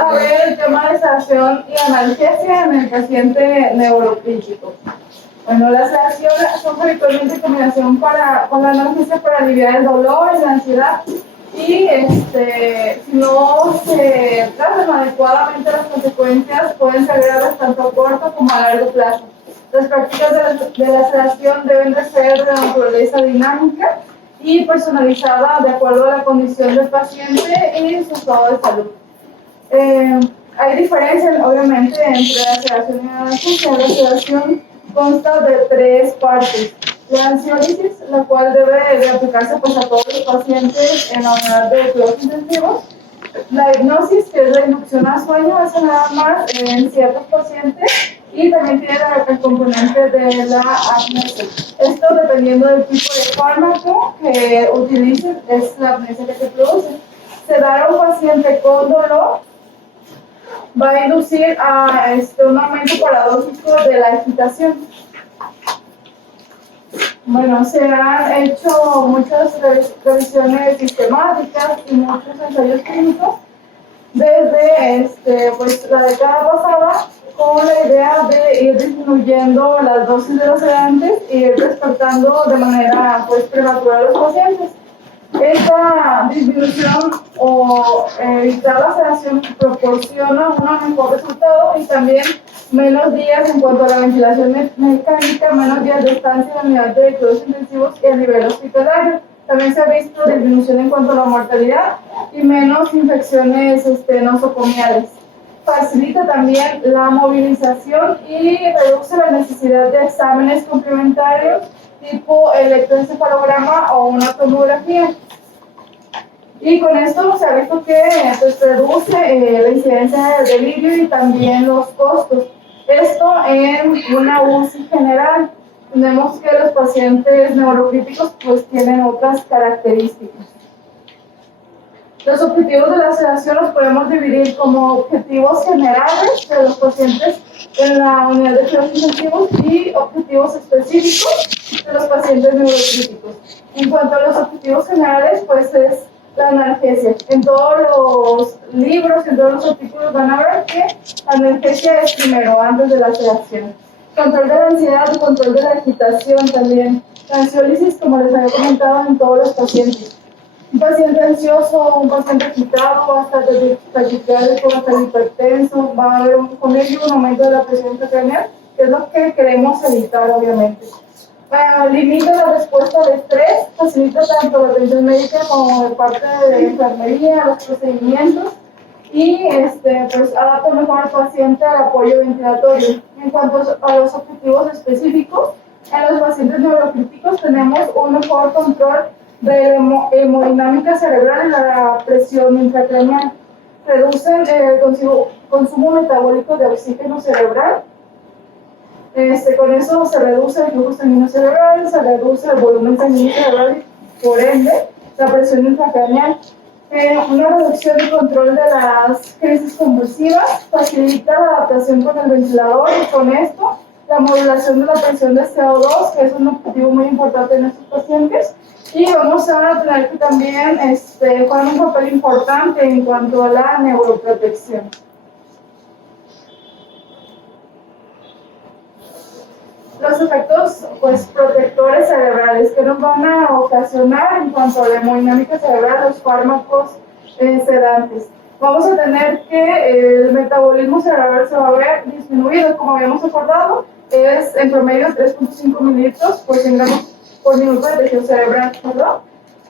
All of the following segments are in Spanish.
a ver el tema de sedación y analgesia en el paciente neuropsíquico. Bueno, las sedaciones son habitualmente en combinación con la analgesia para aliviar el dolor y la ansiedad. Y si no se tratan adecuadamente, las consecuencias pueden ser graves tanto a corto como a largo plazo. Las prácticas de la sedación deben de ser de naturaleza dinámica y personalizada de acuerdo a la condición del paciente y su estado de salud. Hay diferencias, obviamente, entre la sedación y la analgesia. La sedación consta de 3 partes. La ansiólisis, la cual debe de aplicarse pues, a todos los pacientes en la unidad de cuidados intensivos. La hipnosis, que es la inducción al sueño, hace nada más en ciertos pacientes y también tiene el componente de la apnesia. Esto, dependiendo del tipo de fármaco que utilicen, es la apnesia que se produce. Sedar a un paciente con dolor va a inducir a un aumento paradójico de la excitación. Bueno, se han hecho muchas revisiones sistemáticas y muchos ensayos clínicos desde pues, la década pasada con la idea de ir disminuyendo las dosis de los sedantes y ir despertando de manera pues, prematura a los pacientes. Esta disminución o evitar la sedación proporciona un mejor resultado y también menos días en cuanto a la ventilación mecánica, menos días de estancia en la unidad de cuidados intensivos y a nivel hospitalario. También se ha visto disminución en cuanto a la mortalidad y menos infecciones nosocomiales. Facilita también la movilización y reduce la necesidad de exámenes complementarios tipo electroencefalograma o una tomografía. Y con esto se ha visto que pues, reduce la incidencia de delirio y también los costos. Esto en una UCI general. Tenemos que los pacientes neurocríticos pues, tienen otras características. Los objetivos de la sedación los podemos dividir como objetivos generales de los pacientes en la unidad de cuidados intensivos y objetivos específicos de los pacientes neurocríticos. En cuanto a los objetivos generales, pues es la analgesia. En todos los libros, en todos los artículos van a ver que la analgesia es primero, antes de la sedación. Control de la ansiedad y control de la agitación también. La ansiólisis, como les había comentado, en todos los pacientes. Un paciente ansioso, un paciente agitado, va a estar taquicárdico, va a estar hipertenso, va a haber con ello un aumento de la presión intracraneal, que es lo que queremos evitar, obviamente. Limita la respuesta al estrés, facilita tanto la atención médica como de parte de enfermería, los procedimientos, y pues adapta mejor al paciente al apoyo ventilatorio. En cuanto a los objetivos específicos, en los pacientes neurocríticos tenemos un mejor control de hemodinámica cerebral y la presión intracraneal. Reducen el consumo metabólico de oxígeno cerebral. Con eso se reduce el flujo sanguíneo cerebral, se reduce el volumen sanguíneo cerebral y, por ende, la presión intracraneal. Una reducción y control de las crisis convulsivas facilita la adaptación con el ventilador y con esto la modulación de la presión de CO2, que es un objetivo muy importante en estos pacientes. Y vamos a tener que también jugar un papel importante en cuanto a la neuroprotección. Los efectos pues, protectores cerebrales que nos van a ocasionar en cuanto a la hemodinámica cerebral, los fármacos sedantes. Vamos a tener que el metabolismo cerebral se va a ver disminuido, como habíamos acordado, es en promedio 3.5 mililitros por 100 gramos por minuto de tejido cerebral.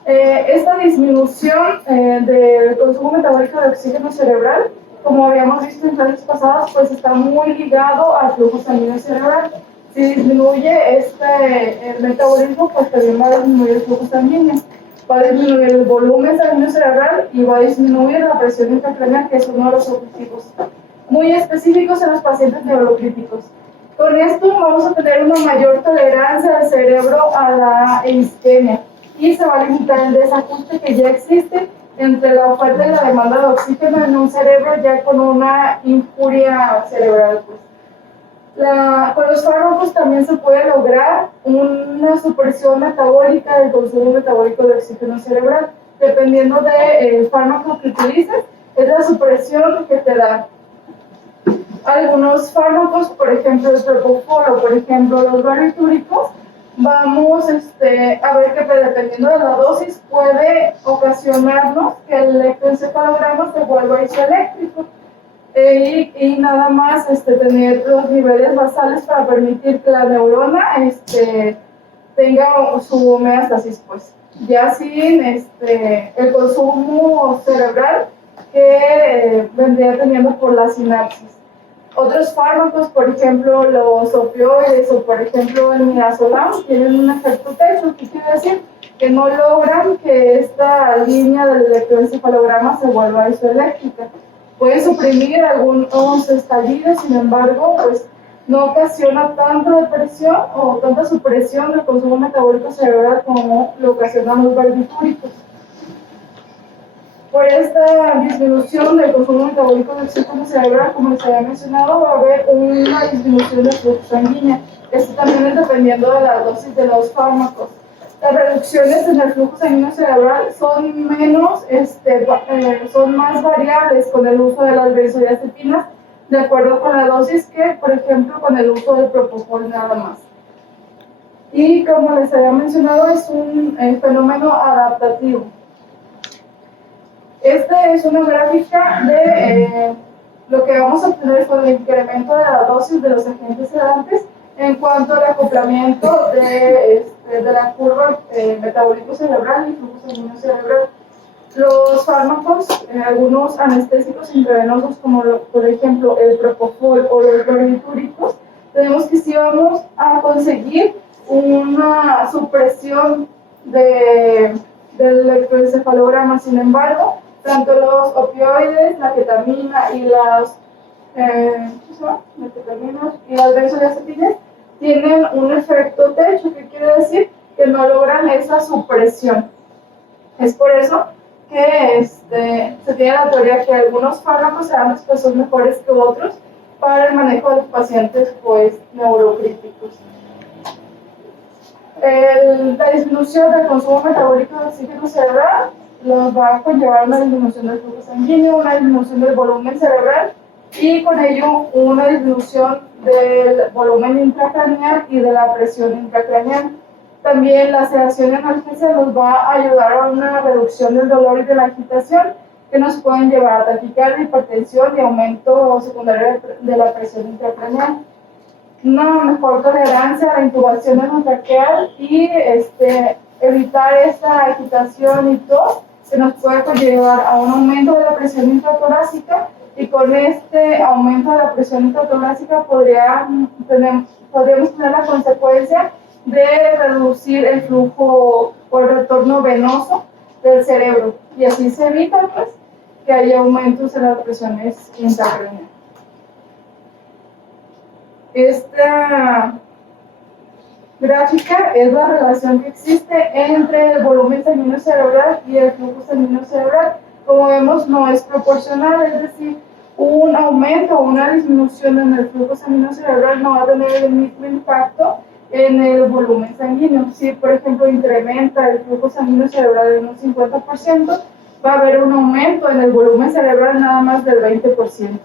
Esta disminución del consumo metabólico de oxígeno cerebral, como habíamos visto en clases pasadas, pues está muy ligado al flujo sanguíneo cerebral. Si disminuye el metabolismo, pues también va a disminuir el flujo sanguíneo, va a disminuir el volumen sanguíneo cerebral y va a disminuir la presión intracraneal, que es uno de los objetivos muy específicos en los pacientes neurocríticos. Con esto vamos a tener una mayor tolerancia del cerebro a la isquemia y se va a limitar el desajuste que ya existe entre la oferta y la demanda de oxígeno en un cerebro ya con una injuria cerebral. Con los fármacos también se puede lograr una supresión metabólica del consumo metabólico de oxígeno cerebral. Dependiendo del fármaco que utilices, es la supresión que te da. Algunos fármacos, por ejemplo el propofol o por ejemplo los barbitúricos, vamos a ver que dependiendo de la dosis puede ocasionarnos que el electroencefalograma se vuelva isoeléctrico y nada más tener los niveles basales para permitir que la neurona tenga su homeostasis, pues ya sin el consumo cerebral que vendría teniendo por la sinapsis. Otros fármacos, por ejemplo, los opioides o por ejemplo el midazolam, tienen un efecto techo. ¿Qué quiere decir? Que no logran que esta línea del electroencefalograma se vuelva isoeléctrica. Puede suprimir algunos estallidos, sin embargo, pues no ocasiona tanta depresión o tanta supresión del consumo metabólico cerebral como lo ocasionan los barbitúricos. Por esta disminución del consumo metabólico del oxígeno cerebral, como les había mencionado, va a haber una disminución del flujo sanguíneo. Esto también es dependiendo de la dosis de los fármacos. Las reducciones en el flujo sanguíneo cerebral son son más variables con el uso de las benzodiazepinas, de acuerdo con la dosis que, por ejemplo, con el uso del propofol nada más. Y como les había mencionado, es un fenómeno adaptativo. Esta es una gráfica de lo que vamos a obtener con el incremento de la dosis de los agentes sedantes en cuanto al acoplamiento de la curva metabólico cerebral y flujo sanguíneo cerebral. Los fármacos, algunos anestésicos intravenosos como por ejemplo el propofol o los barbitúricos, tenemos que si vamos a conseguir una supresión del electroencefalograma. Sin embargo, tanto los opioides, la ketamina y las benzodiazepinas tienen un efecto techo, que quiere decir que no logran esa supresión. Es por eso que se tiene la teoría que algunos fármacos sedantes pues, son mejores que otros para el manejo de los pacientes pues, neurocríticos. La disminución del consumo metabólico de oxígeno cerebral nos va a conllevar una disminución del flujo sanguíneo, una disminución del volumen cerebral y con ello una disminución del volumen intracraneal y de la presión intracraneal. También la sedación y analgesia nos va a ayudar a una reducción del dolor y de la agitación que nos pueden llevar a taquicardia, hipertensión y aumento secundario de la presión intracraneal. Una mejor tolerancia a la intubación endotraqueal y evitar esta agitación y tos que nos puede llevar a un aumento de la presión intratorácica, y con este aumento de la presión intratorácica podríamos tener la consecuencia de reducir el flujo o el retorno venoso del cerebro, y así se evita pues, que haya aumentos en las presiones intracraneales. Esta gráfica es la relación que existe entre el volumen sanguíneo cerebral y el flujo sanguíneo cerebral. Como vemos, no es proporcional, es decir, un aumento o una disminución en el flujo sanguíneo cerebral no va a tener el mismo impacto en el volumen sanguíneo. Si, por ejemplo, incrementa el flujo sanguíneo cerebral en un 50%, va a haber un aumento en el volumen cerebral nada más del 20%.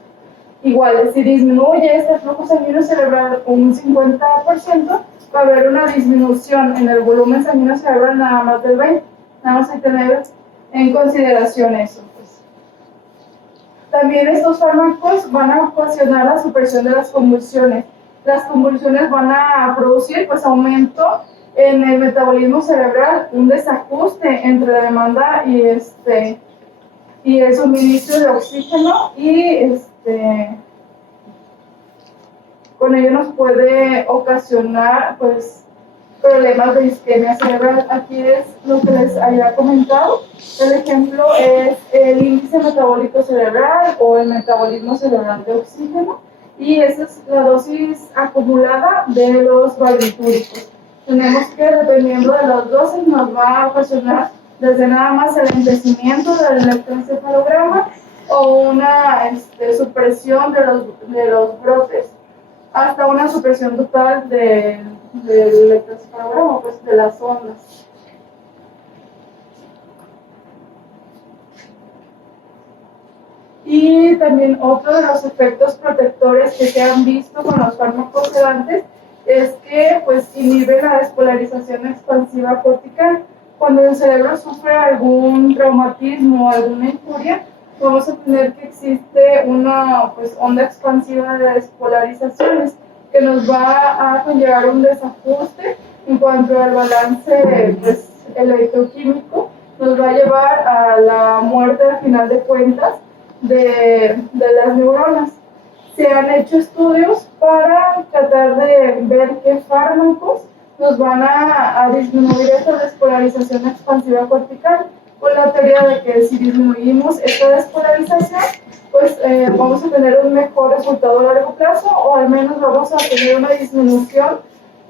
Igual, si disminuye este flujo sanguíneo cerebral un 50%, va a haber una disminución en el volumen sanguíneo cerebral nada más del 20%. Nada más hay que tener en consideración eso. Pues. También estos fármacos van a ocasionar la supresión de las convulsiones. Las convulsiones van a producir pues, aumento en el metabolismo cerebral, un desajuste entre la demanda y el suministro de oxígeno y con ello nos puede ocasionar pues, problemas de isquemia cerebral. Aquí es lo que les había comentado. El ejemplo es el índice metabólico cerebral o el metabolismo cerebral de oxígeno, y esa es la dosis acumulada de los barbitúricos. Tenemos que, dependiendo de las dosis, nos va a ocasionar desde nada más el envejecimiento del electroencefalograma o una supresión de los brotes, hasta una supresión total del electroencefalograma, pues de las ondas. Y también otro de los efectos protectores que se han visto con los fármacos sedantes es que pues inhibe la despolarización expansiva cortical. Cuando el cerebro sufre algún traumatismo o alguna injuria, vamos a tener que existe una pues, onda expansiva de despolarizaciones que nos va a conllevar un desajuste en cuanto al balance pues, electroquímico, nos va a llevar a la muerte al final de cuentas de las neuronas. Se han hecho estudios para tratar de ver qué fármacos nos van a disminuir esa despolarización expansiva cortical, con la teoría de que si disminuimos esta despolarización, pues vamos a tener un mejor resultado a largo plazo, o al menos vamos a tener una disminución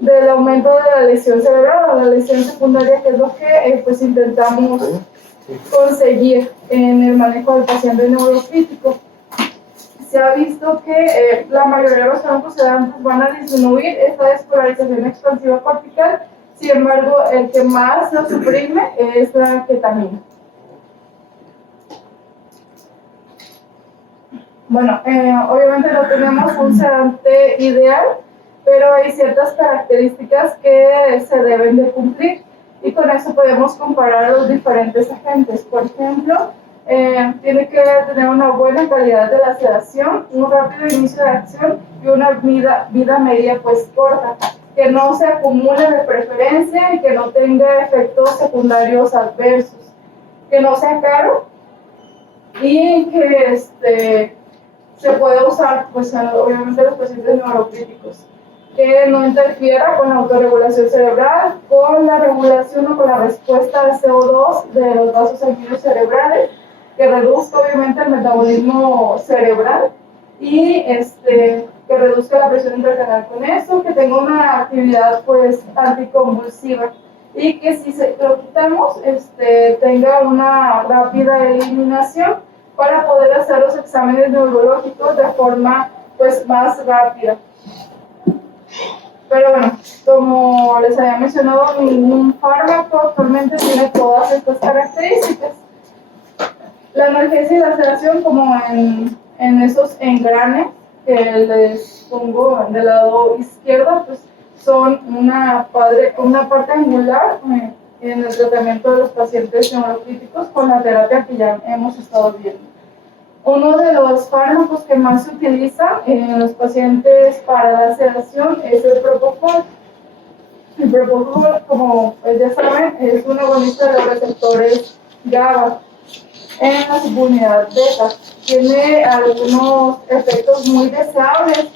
del aumento de la lesión cerebral o la lesión secundaria, que es lo que pues intentamos conseguir en el manejo del paciente neurocrítico. Se ha visto que la mayoría de los fármacos sedantes van a disminuir esta despolarización expansiva cortical, sin embargo, el que más lo suprime es la ketamina. Bueno, obviamente no tenemos un sedante ideal, pero hay ciertas características que se deben de cumplir y con eso podemos comparar los diferentes agentes. Por ejemplo, tiene que tener una buena calidad de la sedación, un rápido inicio de acción y una vida media pues corta, que no se acumule de preferencia y que no tenga efectos secundarios adversos, que no sea caro y que se puede usar pues obviamente en los pacientes neurocríticos, que no interfiera con la autorregulación cerebral, con la regulación o con la respuesta al CO2 de los vasos sanguíneos cerebrales, que reduzca obviamente el metabolismo cerebral y que reduzca la presión intracranial con eso, que tenga una actividad pues anticonvulsiva y que si lo quitamos tenga una rápida eliminación para poder hacer los exámenes neurológicos de forma pues más rápida. Pero bueno, como les había mencionado, ningún fármaco actualmente tiene todas estas características. La analgesia y la sedación, como en esos engranes que les pongo del lado izquierdo, pues son una parte angular en el tratamiento de los pacientes neurocríticos con la terapia que ya hemos estado viendo. Uno de los fármacos que más se utiliza en los pacientes para la sedación es el propofol. El propofol, como pues ya saben, es un agonista de los receptores GABA en la subunidad beta. Tiene algunos efectos muy deseables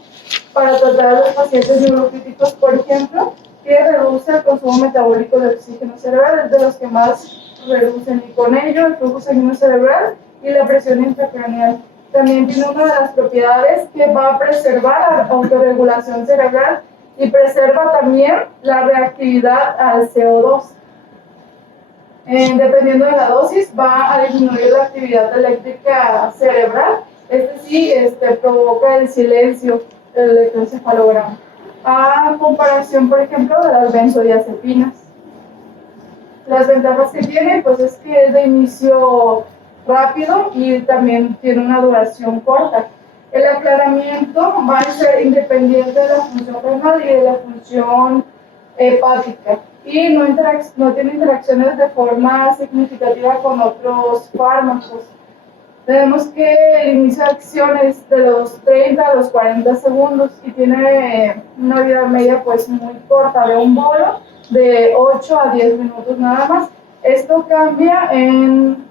para tratar a los pacientes neurocríticos, por ejemplo, que reduce el consumo metabólico de oxígeno cerebral, es de los que más reducen, y con ello el flujo sanguíneo cerebral y la presión intracraneal. También tiene una de las propiedades que va a preservar la autorregulación cerebral y preserva también la reactividad al CO2. Dependiendo de la dosis, va a disminuir la actividad eléctrica cerebral. Sí provoca el silencio del electroencefalograma. A comparación, por ejemplo, de las benzodiazepinas. Las ventajas que tiene, pues es que es de inicio rápido y también tiene una duración corta. El aclaramiento va a ser independiente de la función renal y de la función hepática y no tiene interacciones de forma significativa con otros fármacos. Tenemos que el inicio de acción es de los 30 a los 40 segundos y tiene una vida media pues muy corta, de un bolo de 8 a 10 minutos nada más. Esto cambia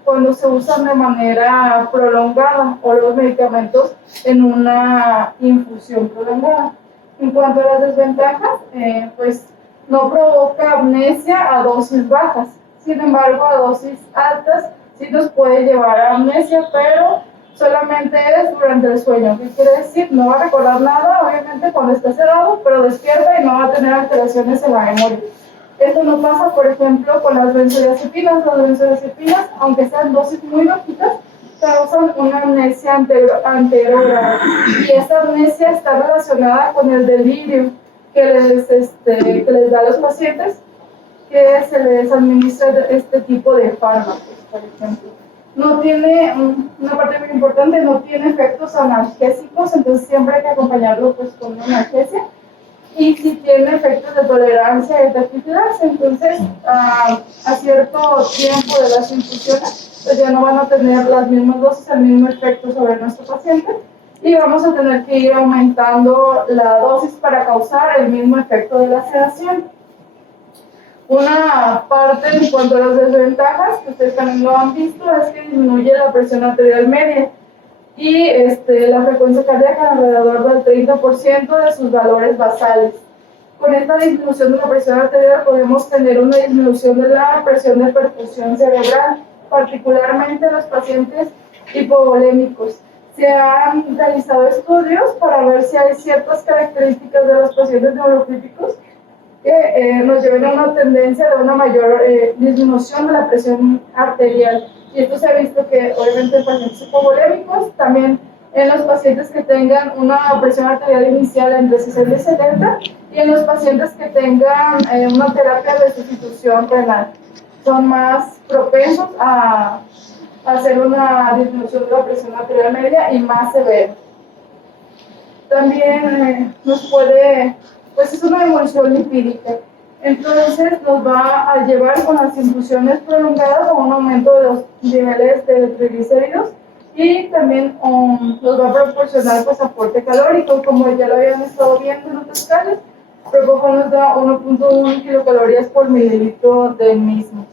cuando se usan de manera prolongada o los medicamentos en una infusión prolongada. En cuanto a las desventajas, pues no provoca amnesia a dosis bajas. Sin embargo, a dosis altas sí nos puede llevar a amnesia, pero solamente es durante el sueño. ¿Qué quiere decir? No va a recordar nada, obviamente, cuando está cerrado, pero despierta y no va a tener alteraciones en la memoria. Esto no pasa, por ejemplo, con las benzodiazepinas. Las benzodiazepinas, aunque sean dosis muy bajitas, causan una amnesia anterograda. Y esta amnesia está relacionada con el delirio que les da a los pacientes que se les administra este tipo de fármacos, por ejemplo. no tiene, una parte muy importante, no tiene efectos analgésicos, entonces siempre hay que acompañarlo pues con una analgesia. Y si tiene efectos de tolerancia y fertilidad, entonces a cierto tiempo de las infusiones, pues ya no van a tener las mismas dosis, el mismo efecto sobre nuestro paciente, y vamos a tener que ir aumentando la dosis para causar el mismo efecto de la sedación. Una parte en cuanto a las desventajas, que ustedes también lo han visto, es que disminuye la presión arterial media y la frecuencia cardíaca alrededor del 30% de sus valores basales. Con esta disminución de la presión arterial podemos tener una disminución de la presión de perfusión cerebral, particularmente en los pacientes hipovolémicos. Se han realizado estudios para ver si hay ciertas características de los pacientes neurocríticos que nos lleven a una tendencia de una mayor disminución de la presión arterial. Y esto se ha visto que obviamente en pacientes hipovolémicos, también en los pacientes que tengan una presión arterial inicial entre 60 y 70, y en los pacientes que tengan una terapia de sustitución renal. Son más propensos a hacer una disminución de la presión arterial media y más severa. También nos puede, pues es una emulsión lipídica, entonces nos va a llevar con las infusiones prolongadas a un aumento de los niveles de triglicéridos y también nos va a proporcionar pues aporte calórico, como ya lo habían estado viendo en otros casos. Propofol nos da 1.1 kilocalorías por mililitro del mismo.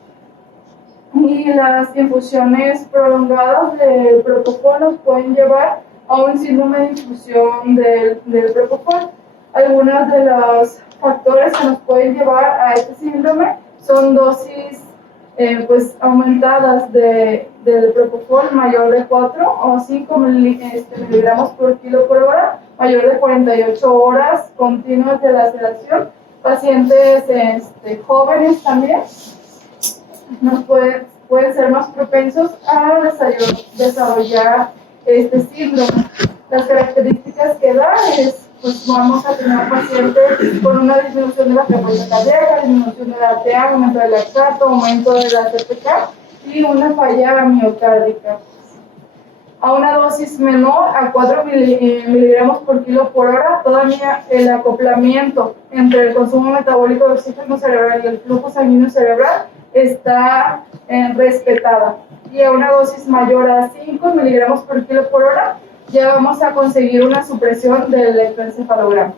Y las infusiones prolongadas del Propofol nos pueden llevar a un síndrome de infusión del Propofol. Algunos de los factores que nos pueden llevar a este síndrome son dosis pues aumentadas del Propofol mayor de 4 o 5 miligramos por kilo por hora, mayor de 48 horas continuas de la sedación. Pacientes jóvenes también nos pueden ser más propensos a desarrollar este síndrome. Las características que da es, pues vamos a tener pacientes con una disminución de la frecuencia cardíaca, disminución de la TA, aumento del lactato, aumento de la CPK y una falla miocárdica. A una dosis menor, a 4 miligramos por kilo por hora, todavía el acoplamiento entre el consumo metabólico de oxígeno cerebral y el flujo sanguíneo cerebral está respetada. Y a una dosis mayor a 5 miligramos por kilo por hora, ya vamos a conseguir una supresión del electroencefalograma.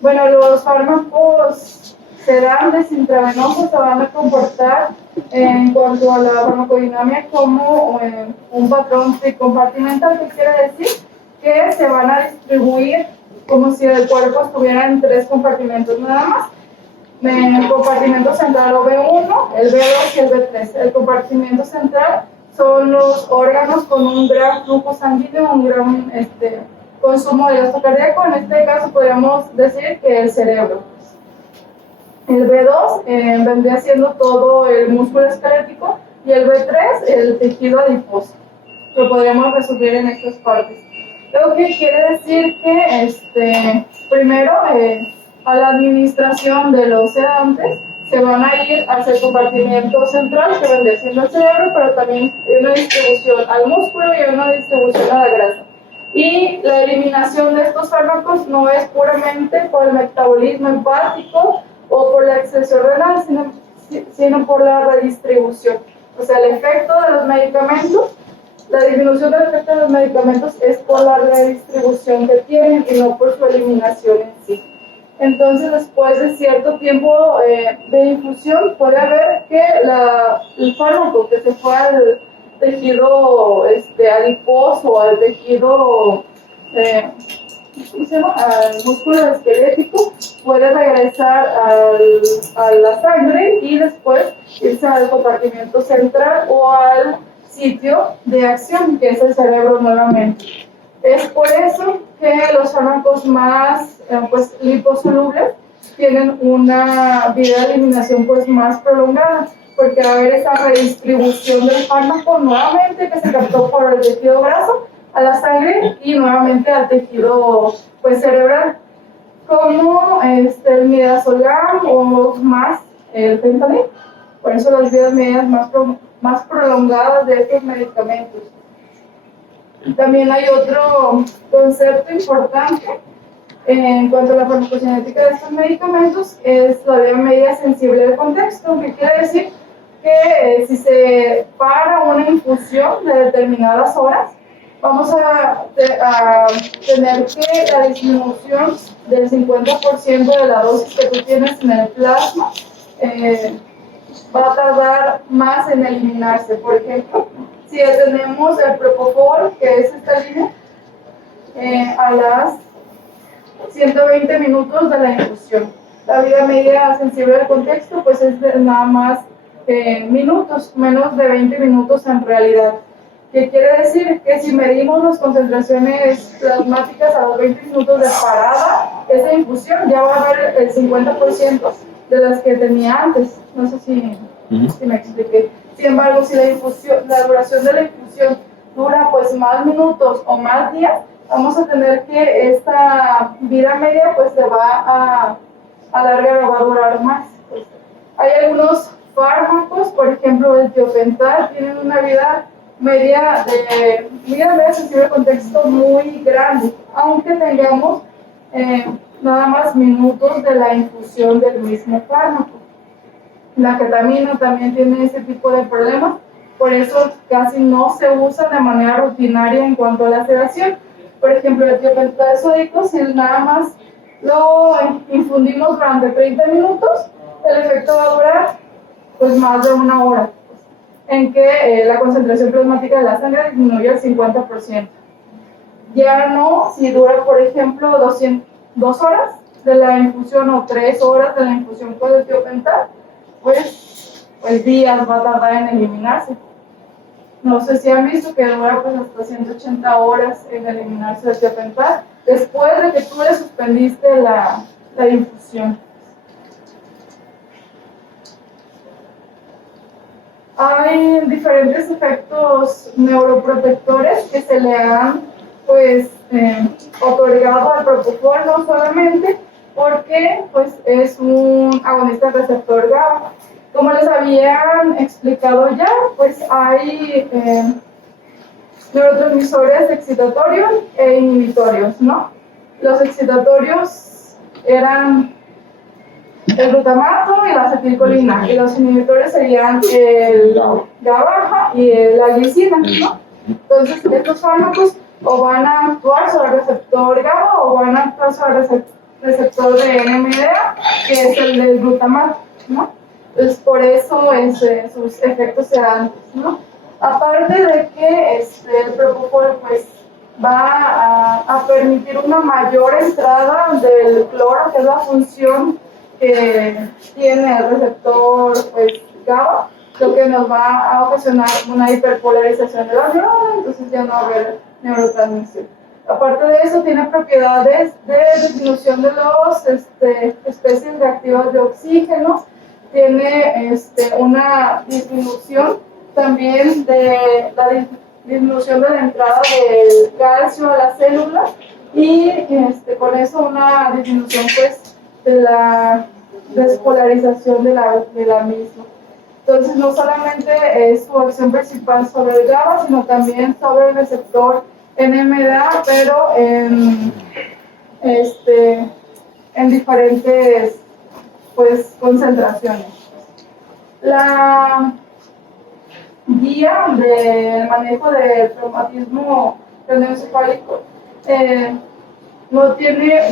Bueno, los fármacos sedantes intravenosos se van a comportar en cuanto a la farmacodinámica como un patrón tricompartimental, que quiere decir que se van a distribuir como si el cuerpo estuviera en 3 compartimentos nada más. En el compartimento central o B1, el B2 y el B3. El compartimento central son los órganos con un gran flujo sanguíneo, un gran consumo de gasto cardíaco. En este caso podríamos decir que el cerebro. El B2 vendría siendo todo el músculo esquelético y el B3 el tejido adiposo. Lo podríamos resumir en estas partes. Lo que quiere decir que primero a la administración de los sedantes se van a ir hacia el compartimento central, que vendría siendo el cerebro, pero también una distribución al músculo y una distribución a la grasa. Y la eliminación de estos fármacos no es puramente por el metabolismo hepático o por la excreción renal, sino por la redistribución. O sea, el efecto de los medicamentos, la disminución del efecto de los medicamentos es por la redistribución que tienen y no por su eliminación en sí. Entonces, después de cierto tiempo de infusión, puede haber que el fármaco que se fue al tejido adiposo, al tejido, ¿cómo se llama? Al músculo esquelético, puede regresar a la sangre y después irse al compartimento central o al sitio de acción, que es el cerebro nuevamente. Es por eso que los fármacos más liposolubles tienen una vida de eliminación pues más prolongada, porque va a haber esa redistribución del fármaco nuevamente que se captó por el tejido graso a la sangre y nuevamente al tejido pues cerebral. como el midazolam o más el fentanil. Por eso las vidas medias más prolongadas de estos medicamentos. También hay otro concepto importante en cuanto a la farmacocinética de estos medicamentos, es la vida media sensible al contexto, que quiere decir que si se para una infusión de determinadas horas, vamos a tener que la disminución del 50% de la dosis que tú tienes en el plasma va a tardar más en eliminarse. Por ejemplo, si tenemos el propofol, que es esta línea, a las 120 minutos de la infusión. La vida media sensible al contexto pues es de nada más minutos, menos de 20 minutos en realidad. ¿Qué quiere decir? Que si medimos las concentraciones plasmáticas a los 20 minutos de parada, esa infusión ya va a haber el 50% de las que tenía antes. No sé si me expliqué. Sin embargo, si la duración de la infusión dura pues más minutos o más días, vamos a tener que esta vida media pues se va a alargar o va a durar más. Hay algunos fármacos, por ejemplo el tiopental, tienen una vida media sensible al contexto muy grande, aunque tengamos nada más minutos de la infusión del mismo fármaco. La ketamina también tiene ese tipo de problemas, por eso casi no se usa de manera rutinaria en cuanto a la sedación. Por ejemplo, el tiopental sódico, si nada más lo infundimos durante 30 minutos, el efecto va a durar pues más de una hora, en que la concentración plasmática de la sangre disminuye al 50%. Ya no, si dura, por ejemplo, 2 horas de la infusión o 3 horas de la infusión con el tiopental, pues días va a tardar en eliminarse. No sé si han visto que dura pues hasta 180 horas en eliminarse el tiopental después de que tú le suspendiste la infusión. Hay diferentes efectos neuroprotectores que se le han pues otorgado al propofol, no solamente porque pues es un agonista receptor GABA. Como les habían explicado ya, pues hay neurotransmisores excitatorios e inhibitorios, ¿no? Los excitatorios eran el glutamato y la acetilcolina, y los inhibidores serían el GABA y la glicina, ¿no? Entonces, estos fármacos o van a actuar sobre el receptor GABA o van a actuar sobre el receptor de NMDA, que es el del glutamato, ¿no? Entonces, por eso sus efectos se dan, ¿no? Aparte de que el propofol, pues, va a permitir una mayor entrada del cloro, que es la función que tiene el receptor pues, GABA, lo que nos va a ocasionar una hiperpolarización de la neurona, entonces ya no va a haber neurotransmisión. Aparte de eso, tiene propiedades de disminución de las especies reactivas de oxígeno, tiene una disminución también de la disminución de la entrada del calcio a las células y con eso una disminución pues de la despolarización de la misma. Entonces no solamente es su acción principal sobre el GABA, sino también sobre el receptor NMDA, pero en diferentes pues concentraciones. La guía del manejo del traumatismo craneoencefálico no tiene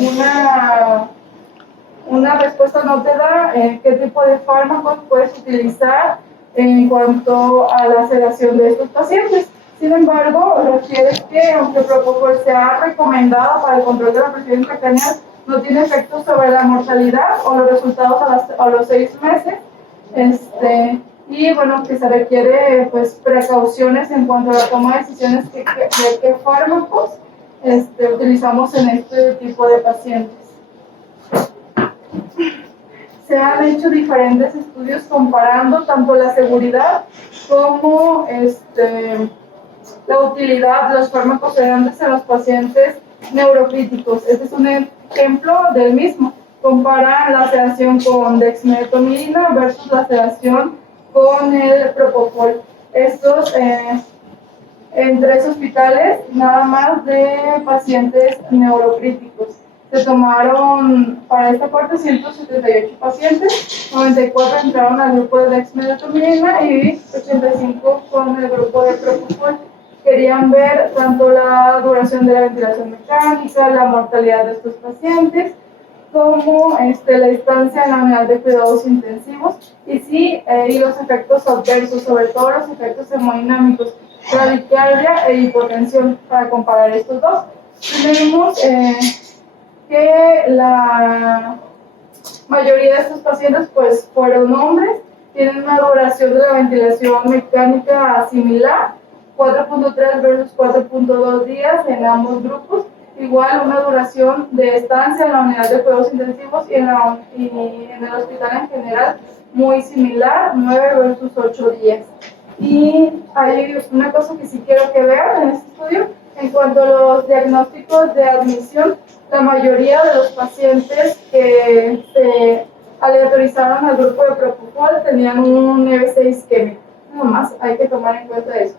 una respuesta, no te da qué tipo de fármacos puedes utilizar en cuanto a la sedación de estos pacientes. Sin embargo, refiere que aunque el propofol sea recomendado para el control de la presión intracraneal, no tiene efectos sobre la mortalidad o los resultados a los 6 meses. Y bueno, que se requiere pues precauciones en cuanto a la toma de decisiones de qué fármacos utilizamos en este tipo de pacientes. Se han hecho diferentes estudios comparando tanto la seguridad como la utilidad de los fármacos sedantes en los pacientes neurocríticos. Este es un ejemplo del mismo. Comparan la sedación con dexmedetomidina versus la sedación con el propofol. Estos en 3 hospitales, nada más de pacientes neurocríticos. Se tomaron para esta parte 178 pacientes, 94 entraron al grupo de dexmedetomidina y 85 con el grupo de propofol. Querían ver tanto la duración de la ventilación mecánica, la mortalidad de estos pacientes, como la estancia en la unidad de cuidados intensivos y los efectos adversos, sobre todo los efectos hemodinámicos, bradicardia e hipotensión, para comparar estos dos. Tenemos que la mayoría de estos pacientes pues fueron hombres, tienen una duración de la ventilación mecánica similar, 4.3 versus 4.2 días en ambos grupos, igual una duración de estancia en la unidad de cuidados intensivos y en el hospital en general muy similar, 9 versus 8 días. Y hay una cosa que sí quiero que vean en este estudio, en cuanto a los diagnósticos de admisión, la mayoría de los pacientes que se aleatorizaron al grupo de propofol tenían un EBC isquémico. Nada más hay que tomar en cuenta eso.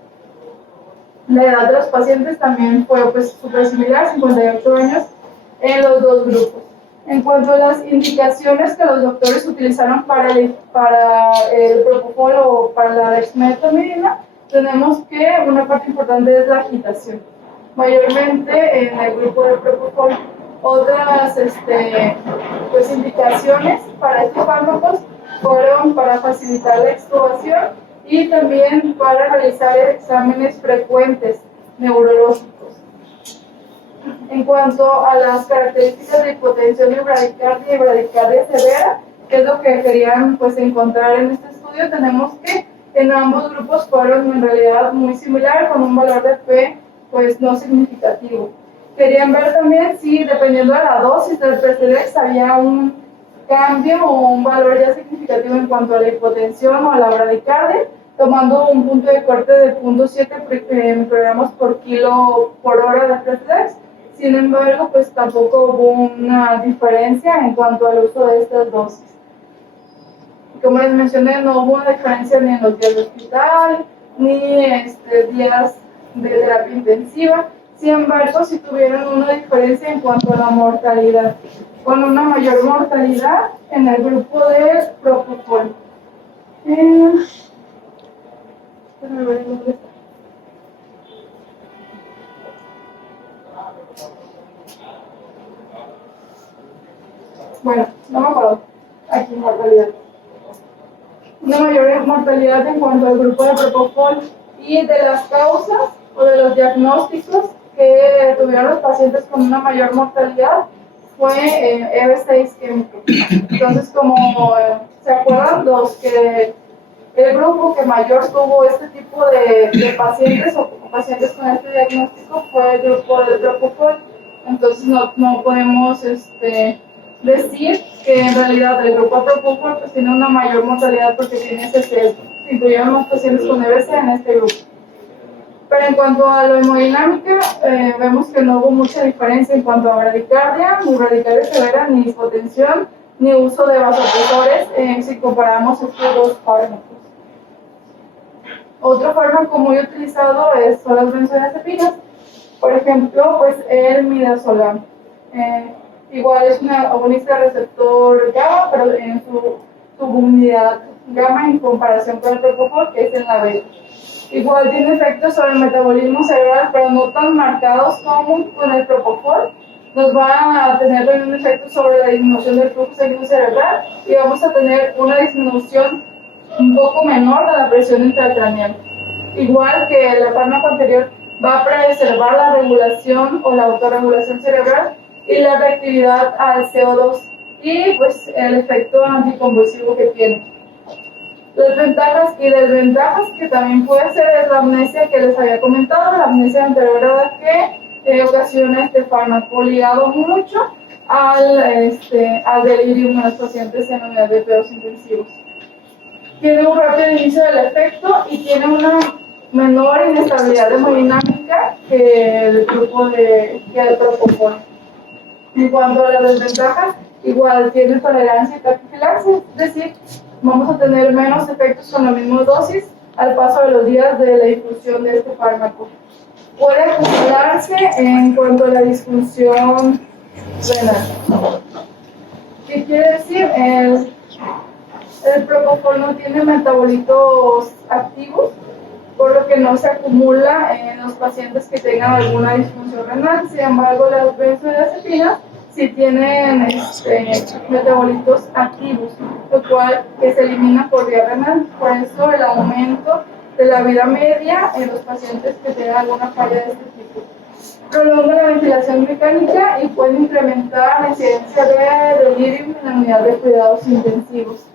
La edad de los pacientes también fue pues súper similar, 58 años en los dos grupos. En cuanto a las indicaciones que los doctores utilizaron para el propofol o para la dexmedetomidina, tenemos que una parte importante es la agitación, mayormente en el grupo de propofol. Otras pues, indicaciones para estos fármacos fueron para facilitar la extubación y también para realizar exámenes frecuentes neurológicos. En cuanto a las características de hipotensión y bradicardia severa, que es lo que querían pues, encontrar en este estudio, tenemos que en ambos grupos fueron en realidad muy similar, con un valor de P pues, no significativo. Querían ver también si, dependiendo de la dosis del Precedex, había un cambio o un valor ya significativo en cuanto a la hipotensión o a la bradicardia, tomando un punto de corte de 0.7 microgramos por kilo por hora de Precedex. Sin embargo, pues tampoco hubo una diferencia en cuanto al uso de estas dosis. Como les mencioné, no hubo una diferencia ni en los días de hospital, ni días de terapia intensiva. Sin embargo, sí tuvieron una diferencia en cuanto a la mortalidad, con una mayor mortalidad en el grupo de propofol. Bueno, no me acuerdo. Aquí, mortalidad. Una mayor mortalidad en cuanto al grupo de propofol, y de las causas o de los diagnósticos que tuvieron los pacientes con una mayor mortalidad fue EBC isquémico. Entonces, como se acuerdan, el grupo que mayor tuvo este tipo de pacientes o pacientes con este diagnóstico fue el grupo de propofol. Entonces no podemos decir que en realidad el grupo de propofol pues, tiene una mayor mortalidad porque tiene ese sesgo. Incluyeron más pacientes con EBC en este grupo. Pero en cuanto a la hemodinámica, vemos que no hubo mucha diferencia en cuanto a bradicardia, ni bradicardia severa, ni hipotensión, ni uso de vasopresores si comparamos estos dos fármacos. Otro fármaco muy utilizado son las benzodiazepinas. Por ejemplo, pues el midazolam. Igual es una agonista receptor GABA, pero en su subunidad gamma en comparación con el propofol, que es en la beta. Igual tiene efectos sobre el metabolismo cerebral, pero no tan marcados como con el propofol. Nos va a tener un efecto sobre la disminución del flujo sanguíneo cerebral y vamos a tener una disminución un poco menor de la presión intracraneal. Igual que el fármaco anterior, va a preservar la regulación o la autorregulación cerebral y la reactividad al CO2 y pues el efecto anticonvulsivo que tiene. Las ventajas y desventajas que también puede ser es la amnesia que les había comentado, la amnesia anterior que ocasiona este fármaco, ligado mucho al delirio de los pacientes en unidad de cuidados intensivos. Tiene un rápido inicio del efecto y tiene una menor inestabilidad hemodinámica mecánica que el grupo que el propofol. En cuanto a las desventajas, igual tiene tolerancia y taquifilaxia, es decir, vamos a tener menos efectos con la misma dosis al paso de los días de la infusión de este fármaco. Puede acumularse en cuanto a la disfunción renal. ¿Qué quiere decir? El propofol no tiene metabolitos activos, por lo que no se acumula en los pacientes que tengan alguna disfunción renal. Sin embargo, las benzodiazepinas sí tienen metabolitos activos, lo cual que se elimina por vía renal. Por eso el aumento de la vida media en los pacientes que tengan alguna falla de este tipo. Prolonga la ventilación mecánica y puede incrementar la incidencia de delirio en la unidad de cuidados intensivos.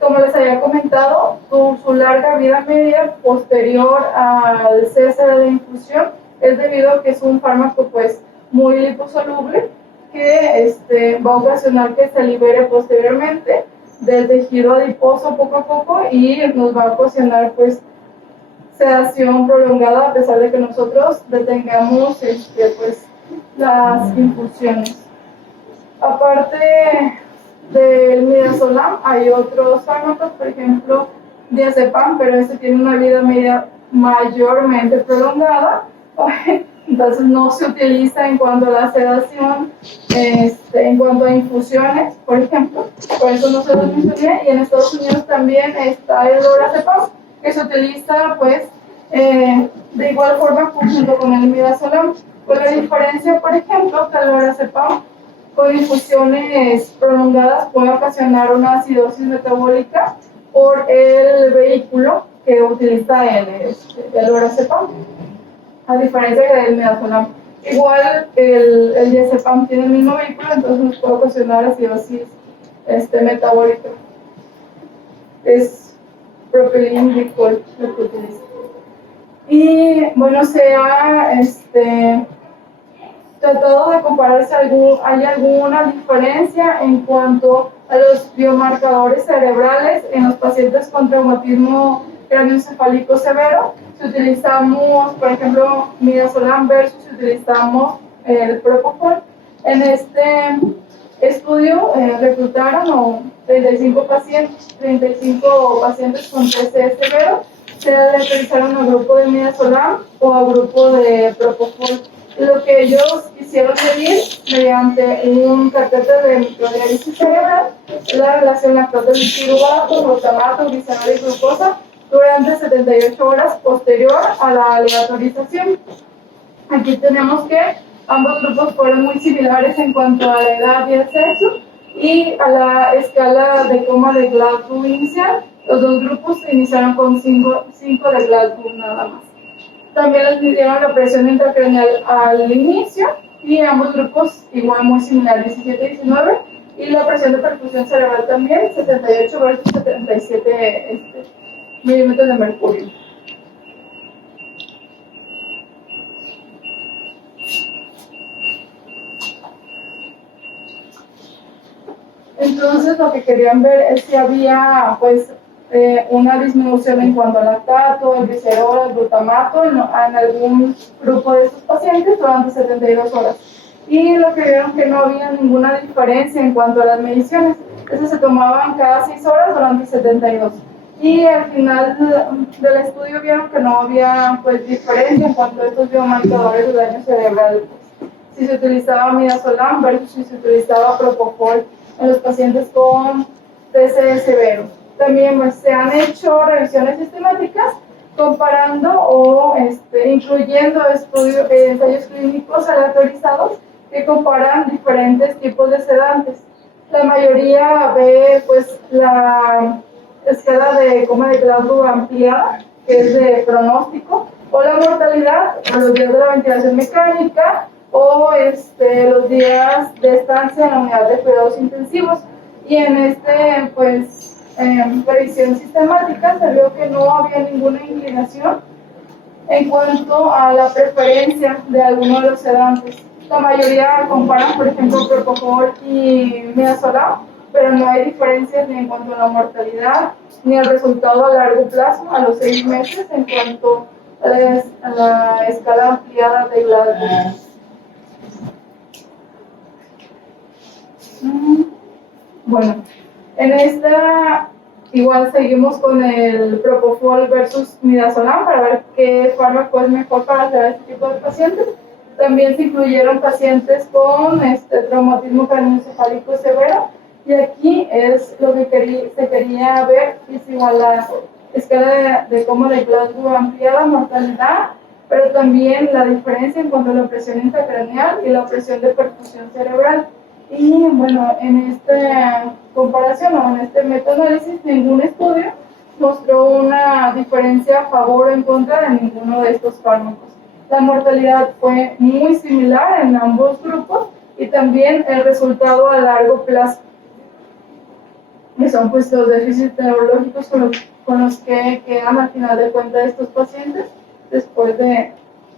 Como les había comentado, su larga vida media posterior al cese de la infusión es debido a que es un fármaco pues muy liposoluble que va a ocasionar que se libere posteriormente del tejido adiposo poco a poco y nos va a ocasionar pues sedación prolongada a pesar de que nosotros detengamos pues las infusiones. Aparte del midazolam hay otros fármacos, por ejemplo diazepam, pero este tiene una vida media mayormente prolongada, entonces no se utiliza en cuanto a la sedación, en cuanto a infusiones, por ejemplo, por eso no se los mencioné. Y en Estados Unidos también está el lorazepam, que se utiliza pues de igual forma junto con el midazolam, con la diferencia, por ejemplo, que el lorazepam con infusiones prolongadas puede ocasionar una acidosis metabólica por el vehículo que utiliza el lorazepam, a diferencia del midazolam. Igual el diazepam tiene el mismo vehículo, entonces nos puede ocasionar acidosis metabólica. Es propilenglicol lo que utiliza. Y bueno, se ha tratado de comparar si hay alguna diferencia en cuanto a los biomarcadores cerebrales en los pacientes con traumatismo craneoencefálico severo. Si utilizamos, por ejemplo, midazolam versus si utilizamos el propofol. En este estudio reclutaron 35 pacientes con TCE severo. Se le realizaron a grupo de midazolam o a grupo de propofol. Lo que ellos quisieron medir mediante un catéter de microdiálisis cerebral es la relación lactato piruvato, glutamato, glicerol y glucosa durante 78 horas posterior a la aleatorización. Aquí tenemos que ambos grupos fueron muy similares en cuanto a la edad y el sexo, y a la escala de coma de Glasgow inicial. Los dos grupos iniciaron con 5 de Glasgow nada más. También les midieron la presión intracraneal al inicio y ambos grupos igual muy similar, 17 y 19, y la presión de perfusión cerebral también, 78 versus 77 milímetros de mercurio. Entonces lo que querían ver es si había pues una disminución en cuanto al lactato, el glicerol, el glutamato en algún grupo de estos pacientes durante 72 horas. Y lo que vieron que no había ninguna diferencia en cuanto a las mediciones. Esas se tomaban cada 6 horas durante 72. Y al final del estudio vieron que no había pues diferencia en cuanto a estos biomarcadores de daño cerebral. Si se utilizaba midazolam versus si se utilizaba propofol en los pacientes con TCE severo. También pues, se han hecho revisiones sistemáticas comparando o incluyendo ensayos clínicos aleatorizados que comparan diferentes tipos de sedantes. La mayoría ve pues la escala de coma de Glasgow ampliada, que es de pronóstico, o la mortalidad, o los días de la ventilación mecánica, o los días de estancia en la unidad de cuidados intensivos. Y en revisión sistemática se vio que no había ninguna inclinación en cuanto a la preferencia de alguno de los sedantes. La mayoría comparan, por ejemplo, propofol y midazolam, pero no hay diferencias ni en cuanto a la mortalidad ni al resultado a largo plazo, a los 6 meses, en cuanto a la escala ampliada de Glasgow. Bueno, en esta igual seguimos con el Propofol versus Midazolam para ver qué fármaco es mejor para hacer a este tipo de pacientes. También se incluyeron pacientes con traumatismo craneoencefálico severo, y aquí es lo que se quería ver, es igual la escala de cómo de Glasgow ampliada, mortalidad, pero también la diferencia en cuanto a la presión intracraneal y la presión de perfusión cerebral. Y bueno, en esta comparación o en este metaanálisis, ningún estudio mostró una diferencia a favor o en contra de ninguno de estos fármacos. La mortalidad fue muy similar en ambos grupos y también el resultado a largo plazo, que son pues los déficits neurológicos con los que quedan al final de cuentas estos pacientes después de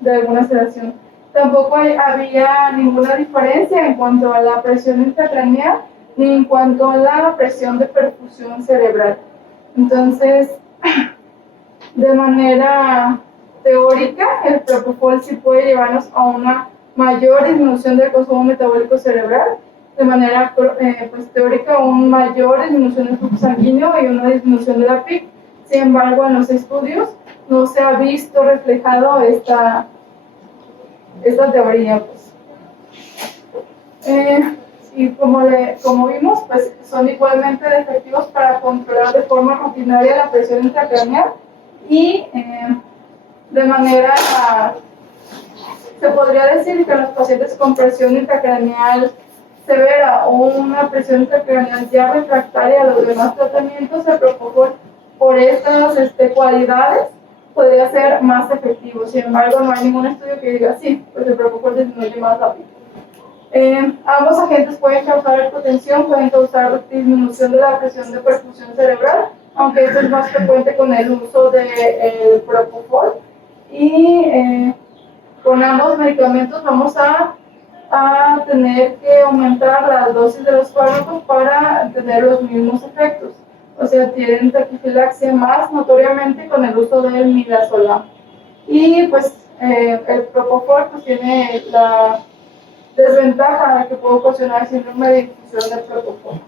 alguna sedación. Tampoco había ninguna diferencia en cuanto a la presión intracraneal ni en cuanto a la presión de perfusión cerebral. Entonces, de manera teórica, el propofol sí puede llevarnos a una mayor disminución del consumo metabólico cerebral, de manera pues, teórica, una mayor disminución del flujo sanguíneo y una disminución de la PIC. Sin embargo, en los estudios no se ha visto reflejado esta teoría. Pues. Y como vimos, pues son igualmente efectivos para controlar de forma rutinaria la presión intracraneal y de manera, se podría decir que los pacientes con presión intracraneal severa o una presión intracraneal ya refractaria a los demás tratamientos, el propofol por estas cualidades podría ser más efectivo. Sin embargo, no hay ningún estudio que diga sí, pues el propofol disminuye más rápido. Ambos agentes pueden causar hipotensión, pueden causar disminución de la presión de perfusión cerebral, aunque esto es más frecuente con el uso del propofol. Y con ambos medicamentos vamos a tener que aumentar las dosis de los fármacos para tener los mismos efectos. O sea, tienen taquifilaxia más notoriamente con el uso del midazolam. Y pues el propofol pues, tiene la desventaja de que puede ocasionar síndrome de difusión del propofol.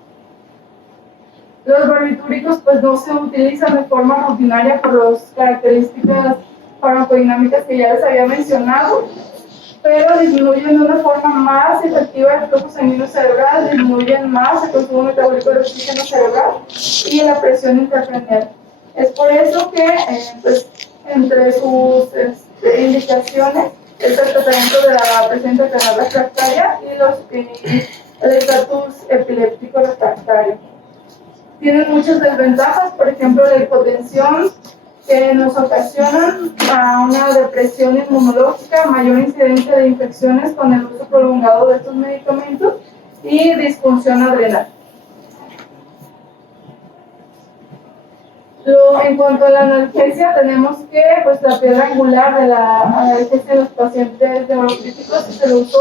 Los barbitúricos pues no se utilizan de forma rutinaria por las características farmacodinámicas que ya les había mencionado, pero disminuyen de una forma más efectiva el flujo sanguíneo cerebral, disminuyen más el consumo metabólico de oxígeno cerebral y la presión intracraneal. Es por eso que pues, entre sus indicaciones está el tratamiento de la presión intracraneal refractaria y el estatus epiléptico refractario. Tienen muchas desventajas, por ejemplo, la hipotensión, que nos ocasionan a una depresión inmunológica, mayor incidencia de infecciones con el uso prolongado de estos medicamentos y disfunción adrenal. En cuanto a la analgesia, tenemos que pues, la piedra angular de la analgesia de los pacientes neurocríticos es el uso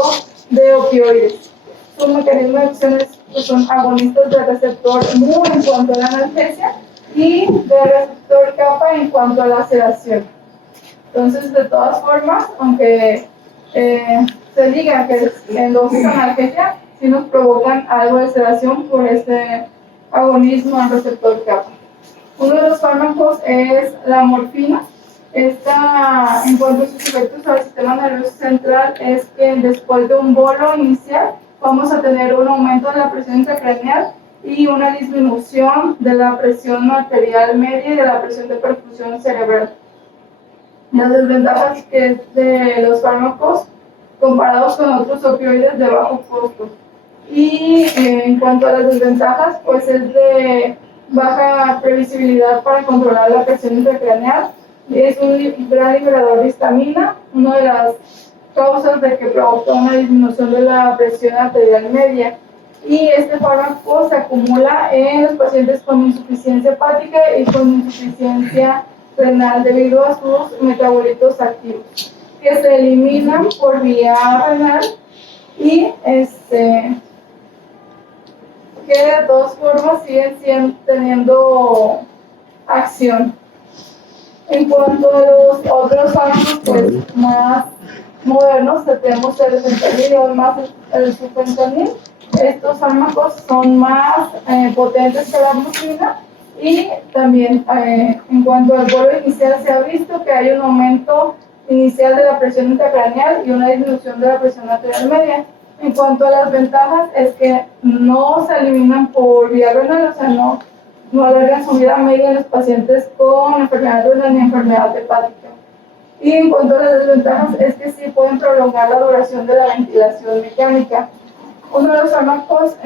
de opioides. Su mecanismo de acción pues, son agonistas del receptor mu en cuanto a la analgesia y del receptor kappa en cuanto a la sedación. Entonces, de todas formas, aunque se diga que en dosis analgesia, sí nos provocan algo de sedación por este agonismo al receptor kappa. Uno de los fármacos es la morfina. Esta, en cuanto a sus efectos al sistema nervioso central, es que después de un bolo inicial vamos a tener un aumento de la presión intracraneal y una disminución de la presión arterial media y de la presión de perfusión cerebral. Las desventajas que es de los fármacos comparados con otros opioides de bajo costo. Y en cuanto a las desventajas, pues es de baja previsibilidad para controlar la presión intracraneal. Es un gran liberador de histamina, una de las causas de que provoca una disminución de la presión arterial media. Y este fármaco se acumula en los pacientes con insuficiencia hepática y con insuficiencia renal debido a sus metabolitos activos, que se eliminan por vía renal y que de todas formas siguen teniendo acción. En cuanto a los otros fármacos, pues más modernos, tenemos el fentanil o más el sulfentanil. Estos fármacos son más potentes que la morfina y también en cuanto al vuelo inicial se ha visto que hay un aumento inicial de la presión intracraneal y una disminución de la presión arterial media. En cuanto a las ventajas es que no se eliminan por vía renal, o sea, no alargan su vida media en los pacientes con enfermedad renal ni enfermedad hepática. Y en cuanto a las desventajas es que sí pueden prolongar la duración de la ventilación mecánica. Uno de los fármacos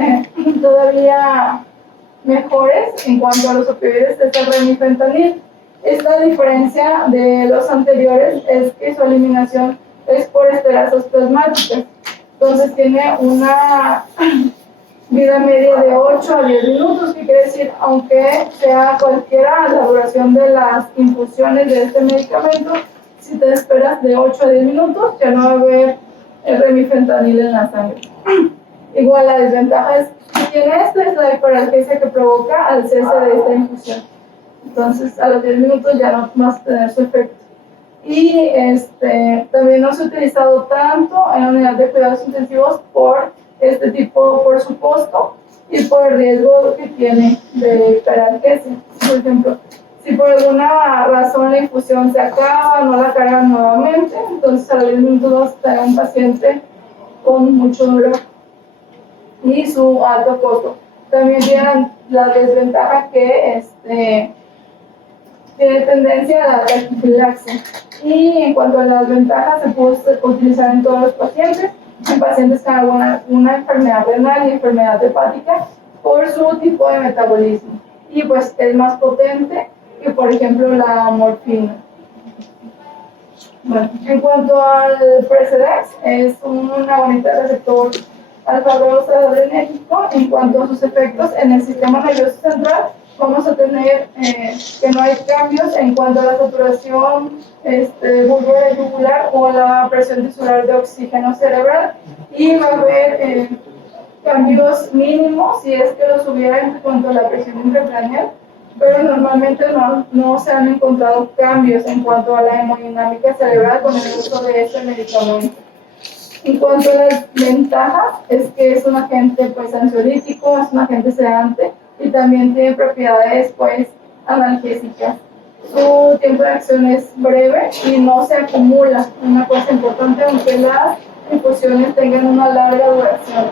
todavía mejores en cuanto a los opioides es el remifentanil. Esta diferencia de los anteriores es que su eliminación es por esterasas plasmáticas. Entonces tiene una vida media de 8 a 10 minutos, que quiere decir, aunque sea cualquiera la duración de las infusiones de este medicamento, si te esperas de 8 a 10 minutos, ya no va a haber el remifentanil en la sangre. Igual la desventaja es que tiene esto, es la hiperalgesia que provoca al cese de esta infusión. Entonces, a los 10 minutos ya no vas a tener su efecto. Y también no se ha utilizado tanto en la unidad de cuidados intensivos por por su costo y por el riesgo que tiene de hiperalgesia. Por ejemplo, si por alguna razón la infusión se acaba, no la cargan nuevamente, entonces a los 10 minutos vas a tener un paciente con mucho dolor y su alto costo. También tienen la desventaja que tiene tendencia a la taquifilaxia. Y en cuanto a las ventajas, se puede utilizar en todos los pacientes, en pacientes con una enfermedad renal y enfermedad hepática, por su tipo de metabolismo. Y pues es más potente que, por ejemplo, la morfina. Bueno, en cuanto al Precedex, es un agonista receptor alfa-2 adrenérgico. En cuanto a sus efectos en el sistema nervioso central, vamos a tener que no hay cambios en cuanto a la saturación yugular o la presión tisular de oxígeno cerebral, y va a haber cambios mínimos si es que los hubiera en cuanto a la presión intracraneal, pero normalmente no se han encontrado cambios en cuanto a la hemodinámica cerebral con el uso de este medicamento. En cuanto a las ventajas, es que es un agente pues ansiolítico, es un agente sedante y también tiene propiedades pues analgésicas. Su tiempo de acción es breve y no se acumula, una cosa importante, aunque las infusiones tengan una larga duración.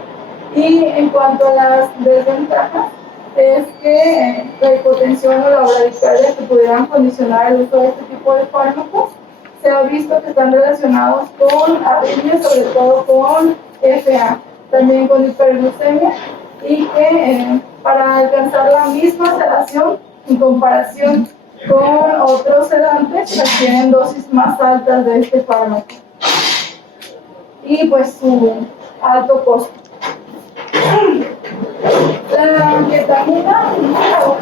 Y en cuanto a las desventajas, es que la hipotensión o la bradicardia que pudieran condicionar el uso de este tipo de fármacos se ha visto que están relacionados con arritmias, sobre todo con FA, también con hiperglucemia, y que para alcanzar la misma sedación en comparación con otros sedantes, requieren dosis más altas de este fármaco y pues su alto costo. La ketamina,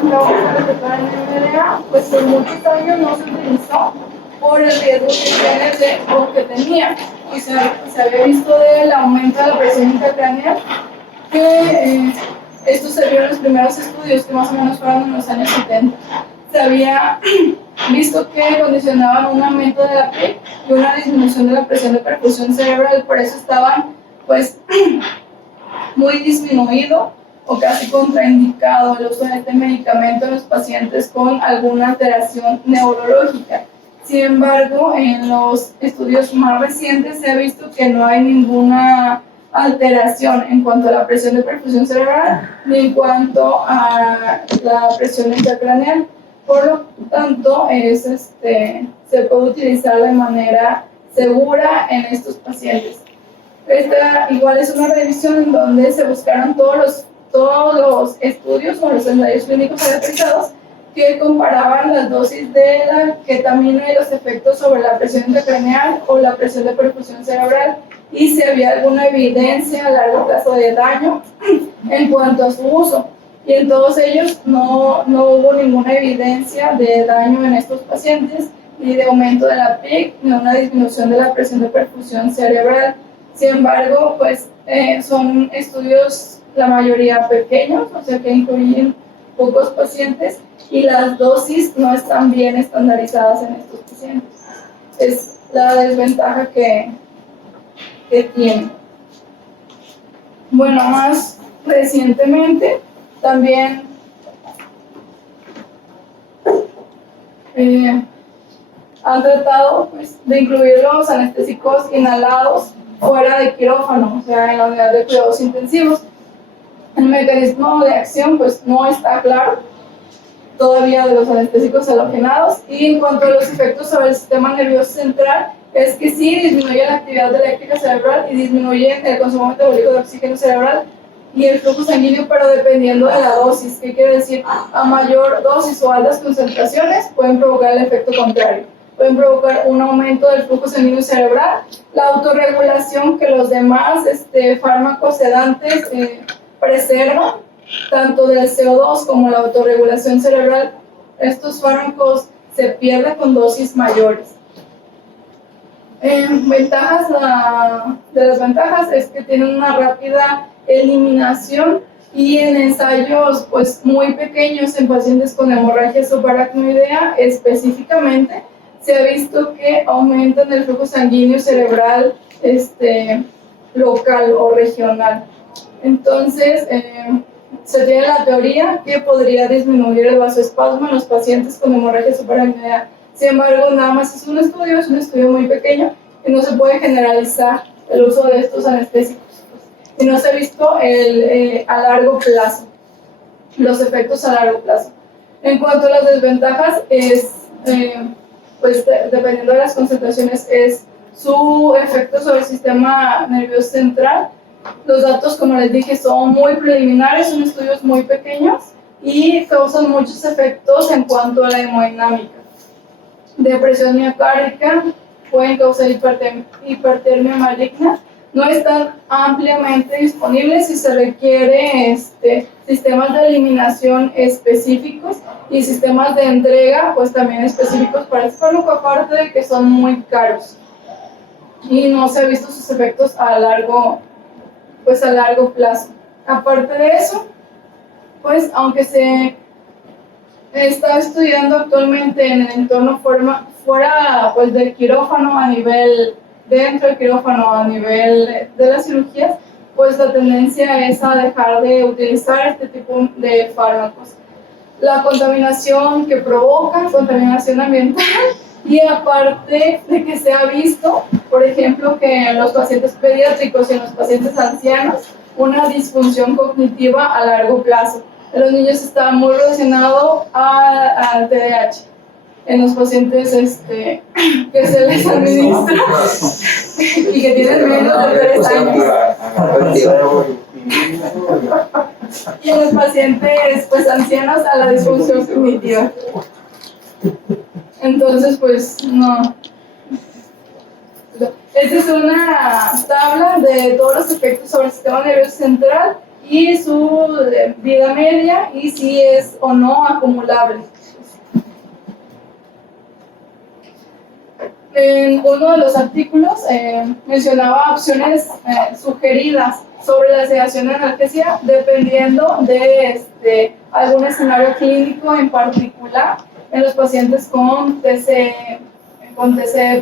la receptora en MDA, pues por muchos años no se utilizó por el riesgo que tiene o que tenía. O sea, se había visto del aumento de la presión intracraneal, que esto se vio en los primeros estudios, que más o menos fueron en los años 70. Se había visto que condicionaban un aumento de la PEC y una disminución de la presión de perfusión cerebral, por eso estaban pues muy disminuido o casi contraindicado el uso de este medicamento en los pacientes con alguna alteración neurológica. Sin embargo, en los estudios más recientes se ha visto que no hay ninguna alteración en cuanto a la presión de perfusión cerebral ni en cuanto a la presión intracraneal. Por lo tanto, se puede utilizar de manera segura en estos pacientes. Esta igual es una revisión en donde se buscaron todos los estudios o los ensayos clínicos caracterizados que comparaban las dosis de la ketamina y los efectos sobre la presión intracraneal o la presión de perfusión cerebral, y si había alguna evidencia a largo plazo de daño en cuanto a su uso. Y en todos ellos no hubo ninguna evidencia de daño en estos pacientes, ni de aumento de la PIC, ni una disminución de la presión de perfusión cerebral. Sin embargo, pues son estudios, la mayoría pequeños, o sea que incluyen pocos pacientes, y las dosis no están bien estandarizadas en estos pacientes. Es la desventaja que tiene. Bueno, más recientemente también han tratado pues, de incluir los anestésicos inhalados fuera de quirófano, o sea, en la unidad de cuidados intensivos. El mecanismo de acción pues, no está claro todavía de los anestésicos halogenados, y en cuanto a los efectos sobre el sistema nervioso central, es que sí disminuye la actividad eléctrica cerebral y disminuye el consumo metabólico de oxígeno cerebral y el flujo sanguíneo, pero dependiendo de la dosis. ¿Qué quiere decir? A mayor dosis o altas concentraciones pueden provocar el efecto contrario. Pueden provocar un aumento del flujo sanguíneo cerebral, la autorregulación que los demás fármacos sedantes preservan, tanto del CO2 como la autorregulación cerebral. Estos fármacos se pierden con dosis mayores. Ventajas de las ventajas es que tienen una rápida eliminación, y en ensayos pues muy pequeños en pacientes con hemorragia subaracnoidea específicamente se ha visto que aumentan el flujo sanguíneo cerebral local o regional. Entonces se tiene la teoría que podría disminuir el vasoespasmo en los pacientes con hemorragia subaracnoidea. Sin embargo, nada más es un estudio muy pequeño, y no se puede generalizar el uso de estos anestésicos. Y no se ha visto a largo plazo, los efectos a largo plazo. En cuanto a las desventajas, pues dependiendo de las concentraciones, es su efecto sobre el sistema nervioso central. Los datos, como les dije, son muy preliminares, son estudios muy pequeños y causan muchos efectos en cuanto a la hemodinámica. Depresión miocárdica, pueden causar hipertermia maligna, no están ampliamente disponibles y se requiere sistemas de eliminación específicos y sistemas de entrega pues también específicos para este fármaco, aparte de que son muy caros y no se han visto sus efectos a largo plazo. Aparte de eso, pues aunque se está estudiando actualmente en el entorno fuera pues del quirófano dentro del quirófano a nivel de las cirugías, pues la tendencia es a dejar de utilizar este tipo de fármacos. La contaminación que provoca, contaminación ambiental, y aparte de que se ha visto, por ejemplo, que en los pacientes pediátricos y en los pacientes ancianos, una disfunción cognitiva a largo plazo. En los niños está muy relacionado al TDAH. En los pacientes que se les administra y que tienen menos de 3 años. Y en los pacientes pues, ancianos a la disfunción cognitiva. Entonces, pues, no. Esta es una tabla de todos los efectos sobre el sistema nervioso central y su vida media y si es o no acumulable. En uno de los artículos mencionaba opciones sugeridas sobre la sedación de analgesia dependiendo de algún escenario clínico en particular en los pacientes con TCE,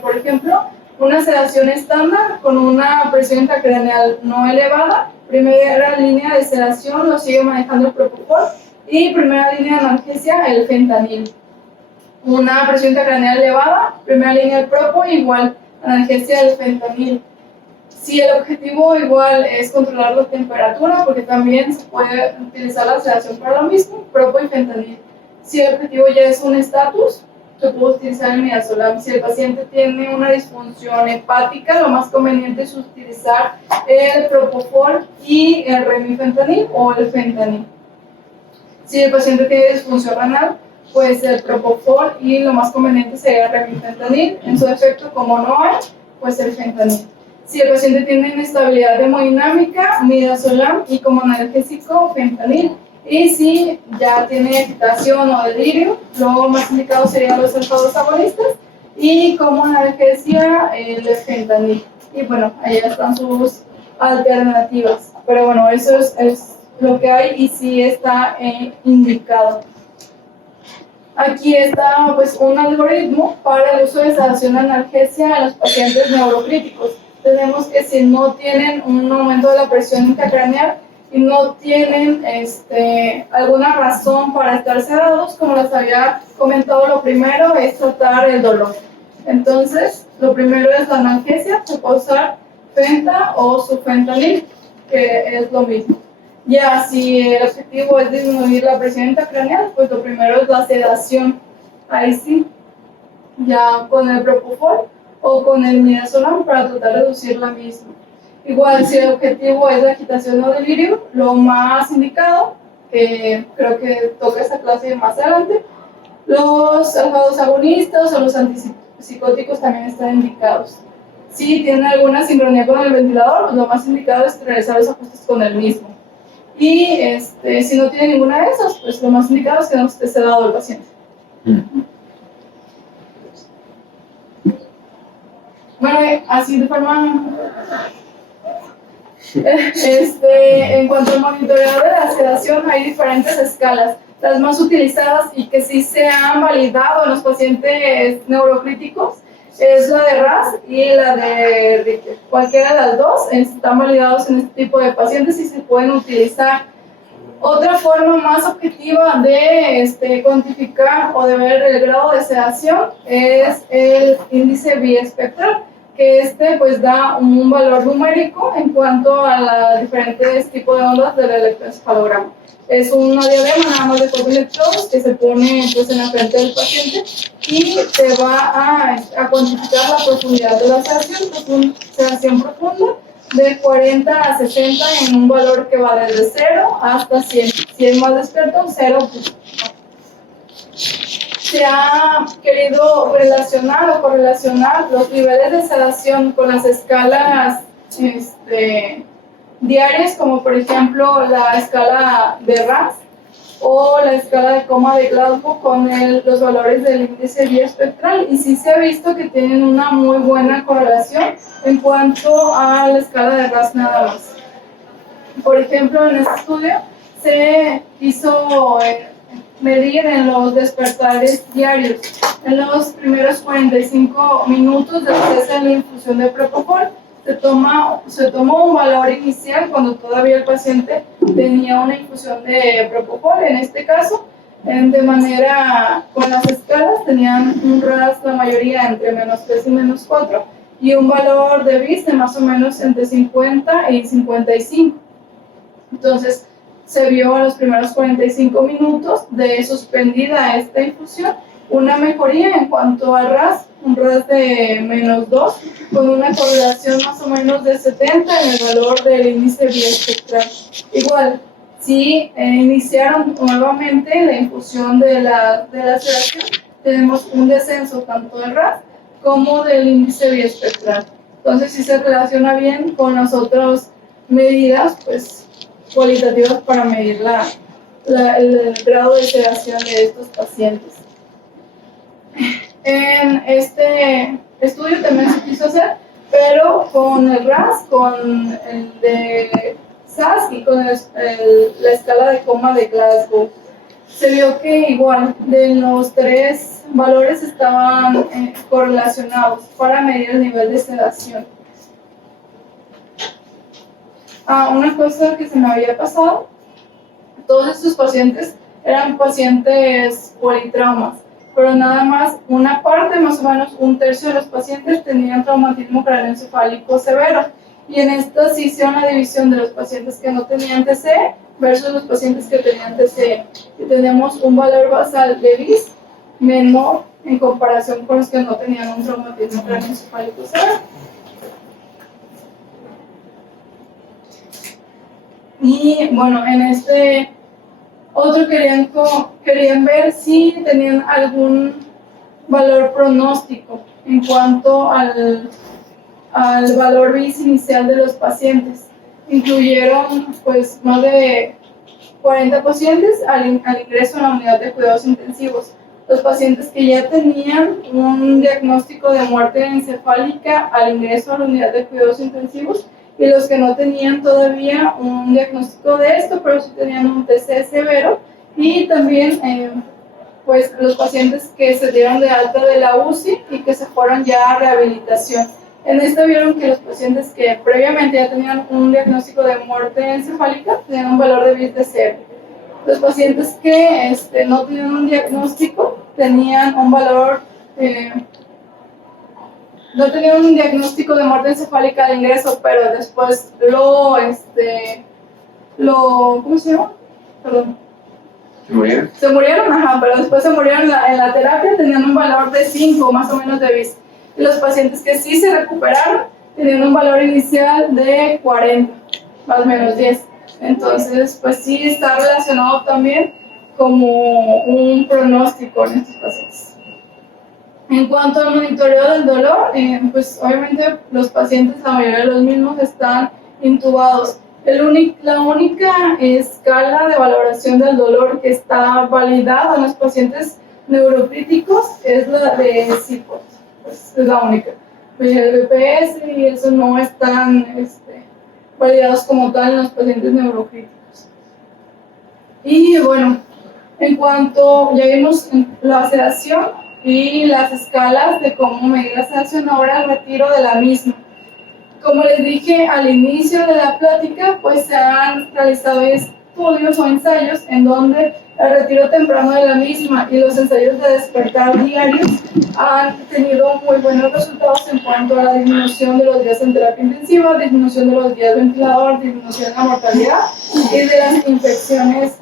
por ejemplo. Una sedación estándar con una presión intracraneal no elevada, primera línea de sedación lo sigue manejando el propofol y primera línea de analgesia el fentanil. Una presión intracraneal elevada, primera línea del propo, igual analgesia del fentanil. Si el objetivo igual es controlar la temperatura, porque también se puede utilizar la sedación para lo mismo, propo y fentanil. Si el objetivo ya es un estatus, se puede utilizar el midazolam. Si el paciente tiene una disfunción hepática, lo más conveniente es utilizar el propofol y el remifentanil o el fentanil. Si el paciente tiene disfunción renal, pues el propofol y lo más conveniente sería el remifentanil. En su defecto, como no hay, pues el fentanil. Si el paciente tiene inestabilidad hemodinámica, midazolam y como analgésico, fentanil. Y si ya tiene agitación o delirio, lo más indicado serían los alfados agonistas y como analgesia el fentanil. Y bueno, ahí están sus alternativas. Pero bueno, eso es lo que hay y sí está indicado. Aquí está pues un algoritmo para el uso de sedación analgesia en los pacientes neurocríticos. Tenemos que si no tienen un aumento de la presión intracraneal y no tienen alguna razón para estar sedados, como les había comentado, lo primero es tratar el dolor. Entonces, lo primero es la analgesia, se puede usar fenta o sufentanil, que es lo mismo. Ya, si el objetivo es disminuir la presión intracraneal, pues lo primero es la sedación. Ahí sí, ya con el propofol o con el midazolam para tratar de reducir la misma. Igual, si el objetivo es la agitación o delirio, lo más indicado, que creo que toca esta clase más adelante, los alfa-2 agonistas o los antipsicóticos también están indicados. Si tienen alguna sincronía con el ventilador, pues lo más indicado es realizar los ajustes con el mismo. Y si no tiene ninguna de esas, pues lo más indicado es que no esté sedado el paciente. Bueno, así de forma... en cuanto al monitoreo de la sedación, hay diferentes escalas. Las más utilizadas y que sí se han validado en los pacientes neurocríticos es la de RAS y la de Richter. Cualquiera de las dos están validados en este tipo de pacientes y se pueden utilizar. Otra forma más objetiva de cuantificar o de ver el grado de sedación es el índice biespectral, que pues da un valor numérico en cuanto a los diferentes tipos de ondas del electroencefalograma. Es una diadema nada más de 4 electrodos que se pone pues, en la frente del paciente y te va a cuantificar la profundidad de la sedación profunda de 40 a 60 en un valor que va desde 0 hasta 100. Si es más despierto, 0. Pues, se ha querido relacionar o correlacionar los niveles de sedación con las escalas diarias, como por ejemplo la escala de RAS o la escala de coma de Glasgow con los valores del índice biespectral, y sí se ha visto que tienen una muy buena correlación en cuanto a la escala de RAS nada más. Por ejemplo, en este estudio se hizo medir en los despertares diarios. En los primeros 45 minutos después de la infusión de propofol, se tomó un valor inicial cuando todavía el paciente tenía una infusión de propofol. En este caso, de manera con las escalas, tenían un RAS la mayoría entre -3 y -4 y un valor de BIS de más o menos entre 50 y 55. Entonces, se vio en los primeros 45 minutos de suspendida esta infusión una mejoría en cuanto al RAS, un RAS de -2, con una correlación más o menos de 70 en el valor del índice biespectral. Igual, si iniciaron nuevamente la infusión de la sedación, tenemos un descenso tanto del RAS como del índice biespectral. Entonces, si se relaciona bien con las otras medidas, pues cualitativas para medir el grado de sedación de estos pacientes. En este estudio también se quiso hacer, pero con el RAS, con el de SAS y con la escala de coma de Glasgow. Se vio que igual de los 3 valores estaban correlacionados para medir el nivel de sedación. Una cosa que se me había pasado, todos estos pacientes eran pacientes politraumas, pero nada más una parte, más o menos un tercio de los pacientes tenían traumatismo craneoencefálico severo, y en esta se hicieron la división de los pacientes que no tenían TCE versus los pacientes que tenían TCE, y tenemos un valor basal de BIS menor en comparación con los que no tenían un traumatismo craneoencefálico severo. Y bueno, en este otro querían ver si tenían algún valor pronóstico en cuanto al valor BIS inicial de los pacientes. Incluyeron pues más de 40 pacientes al ingreso a la unidad de cuidados intensivos. Los pacientes que ya tenían un diagnóstico de muerte encefálica al ingreso a la unidad de cuidados intensivos, y los que no tenían todavía un diagnóstico de esto, pero sí tenían un TCE severo, y también pues los pacientes que se dieron de alta de la UCI y que se fueron ya a rehabilitación. En esta vieron que los pacientes que previamente ya tenían un diagnóstico de muerte encefálica tenían un valor de BIS de 0. Los pacientes que no tenían un diagnóstico tenían un valor, no tenían un diagnóstico de muerte encefálica al ingreso, pero después ¿cómo se llama? Perdón. ¿Se murieron? Se murieron, ajá, pero después se murieron en la terapia, tenían un valor de 5 más o menos de BIS. Y los pacientes que sí se recuperaron tenían un valor inicial de 40, más o menos 10. Entonces, pues sí está relacionado también como un pronóstico en estos pacientes. En cuanto al monitoreo del dolor, pues obviamente los pacientes, la mayoría de los mismos, están intubados. La única escala de valoración del dolor que está validada en los pacientes neurocríticos es la de CPOT, pues es la única. El BPS y eso no están validados como tal en los pacientes neurocríticos. Y bueno, en cuanto ya vimos la sedación y las escalas de cómo medir la sedación, ahora el retiro de la misma. Como les dije al inicio de la plática, pues se han realizado estudios o ensayos en donde el retiro temprano de la misma y los ensayos de despertar diarios han tenido muy buenos resultados en cuanto a la disminución de los días en terapia intensiva, disminución de los días ventilador, disminución de la mortalidad y de las infecciones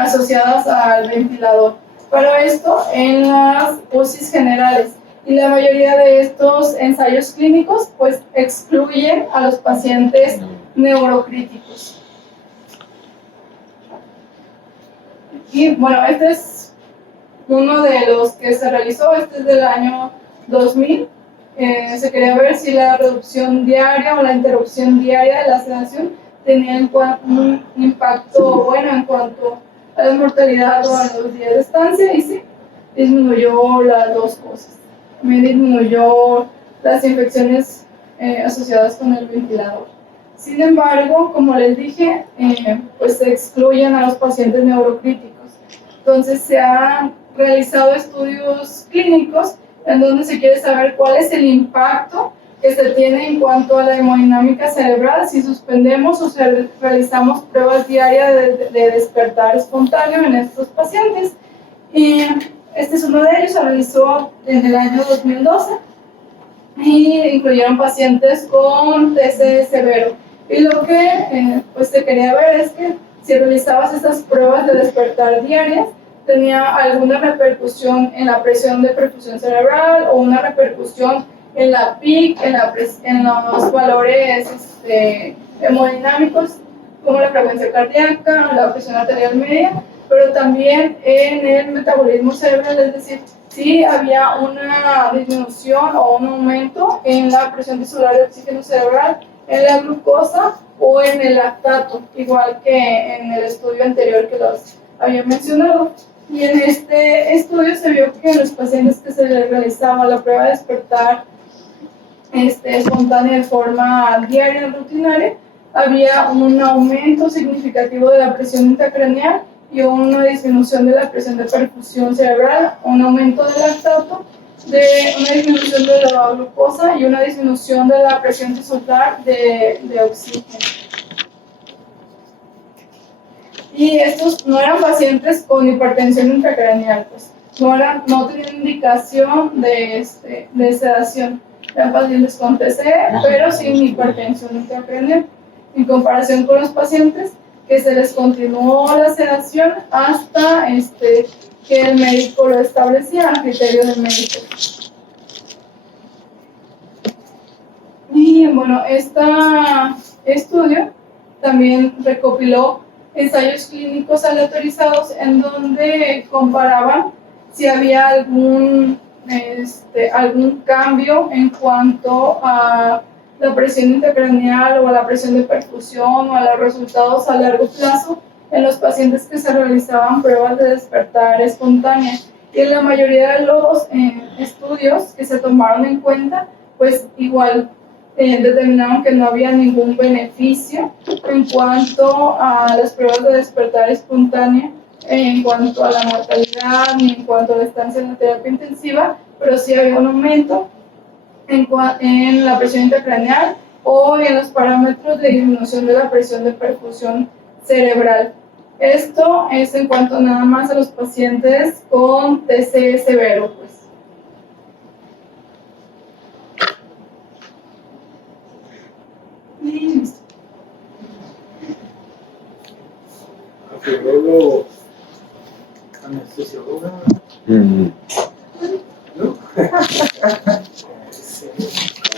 asociadas al ventilador. Pero esto en las UCIs generales. Y la mayoría de estos ensayos clínicos pues excluyen a los pacientes neurocríticos. Y bueno, este es uno de los que se realizó, este es del año 2000. Se quería ver si la reducción diaria o la interrupción diaria de la sedación tenía un impacto bueno en cuanto a la mortalidad o a los días de estancia, y sí, disminuyó las dos cosas. También disminuyó las infecciones asociadas con el ventilador. Sin embargo, como les dije, pues se excluyen a los pacientes neurocríticos. Entonces se han realizado estudios clínicos en donde se quiere saber cuál es el impacto que se tiene en cuanto a la hemodinámica cerebral si suspendemos o si realizamos pruebas diarias de despertar espontáneo en estos pacientes. Y este es uno de ellos, se realizó en el año 2012 y incluyeron pacientes con TC severo. Y lo que pues se quería ver es que si realizabas estas pruebas de despertar diarias, tenía alguna repercusión en la presión de perfusión cerebral o una repercusión en la PIC, en los valores hemodinámicos, como la frecuencia cardíaca, la presión arterial media, pero también en el metabolismo cerebral, es decir, si había una disminución o un aumento en la presión tisular de oxígeno cerebral, en la glucosa o en el lactato, igual que en el estudio anterior que los había mencionado. Y en este estudio se vio que en los pacientes que se les realizaba la prueba de despertar espontánea de forma diaria, rutinaria, había un aumento significativo de la presión intracraneal y una disminución de la presión de perfusión cerebral, un aumento del lactato, una disminución de la glucosa y una disminución de la presión tisular de oxígeno. Y estos no eran pacientes con hipertensión intracraneal, pues no tenían indicación de sedación. Eran pacientes con TC, pero sin hipertensión intracraneal, en comparación con los pacientes que se les continuó la sedación hasta que el médico lo establecía a criterio del médico. Y bueno, este estudio también recopiló ensayos clínicos aleatorizados en donde comparaban si había algún cambio en cuanto a la presión intracraneal o a la presión de perfusión o a los resultados a largo plazo en los pacientes que se realizaban pruebas de despertar espontánea. Y en la mayoría de los estudios que se tomaron en cuenta, pues igual determinaron que no había ningún beneficio en cuanto a las pruebas de despertar espontánea en cuanto a la mortalidad ni en cuanto a la estancia en la terapia intensiva, pero sí había un aumento en la presión intracraneal o en los parámetros de disminución de la presión de perfusión cerebral. Esto es en cuanto nada más a los pacientes con TCE severo, pues. Y listo. Fibrólogo, anestesióloga. ¿No? Sí,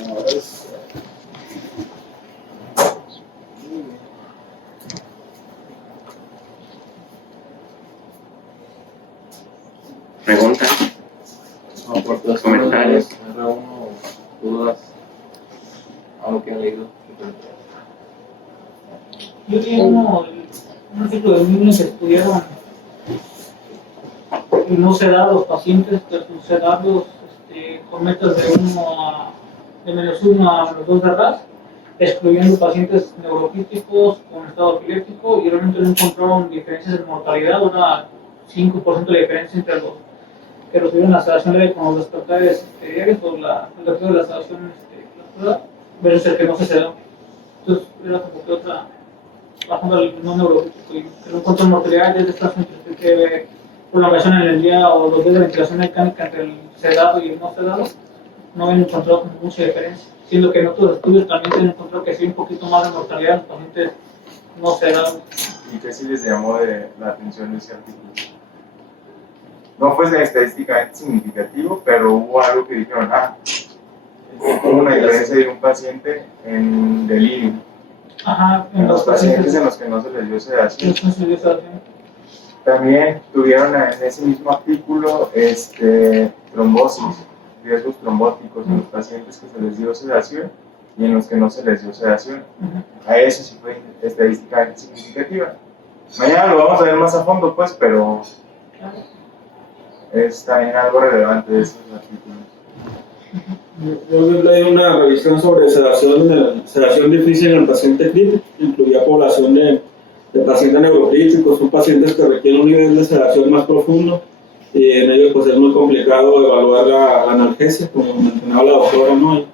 ahora es. Preguntas, Aportaciones, comentarios. R1, dudas, algo que han leído. Yo tenía un artículo de un niño que estudiaron no sedados pacientes versus sedados con metas de -1 a -2 de RAS, excluyendo pacientes neurocríticos con estado epiléptico, y realmente no encontraron diferencias en mortalidad, una 5% de diferencia entre los que recibieron la sedación leve con los despertares diarios o el efecto de la sedación versus el que no se sedó. Entonces era como que otra razón del no neurológico, y que no encuentran mortalidad desde esta que prolongación en el día o los días de ventilación mecánica entre el sedado y el no sedado, no habían encontrado como mucha diferencia, siendo que en otros estudios también se han encontrado que sí hay un poquito más de mortalidad en los pacientes no sedados. ¿Y qué sí les llamó de la atención de ese artículo? No fue estadísticamente significativo, pero hubo algo que dijeron, hubo una diferencia de un paciente en delirio. Ajá, En los pacientes en los que no se les dio sedación. No se dio sedación. También tuvieron en ese mismo artículo trombosis, riesgos trombóticos en los pacientes que se les dio sedación y en los que no se les dio sedación. A eso sí fue estadísticamente significativa. Mañana lo vamos a ver más a fondo, pues, pero es también algo relevante de esos artículos. Yo leí una revisión sobre sedación difícil en el paciente crítico, incluía población de pacientes neurocríticos, son pacientes que requieren un nivel de sedación más profundo, y en ellos pues es muy complicado evaluar la analgesia, como mencionaba la doctora, ¿no?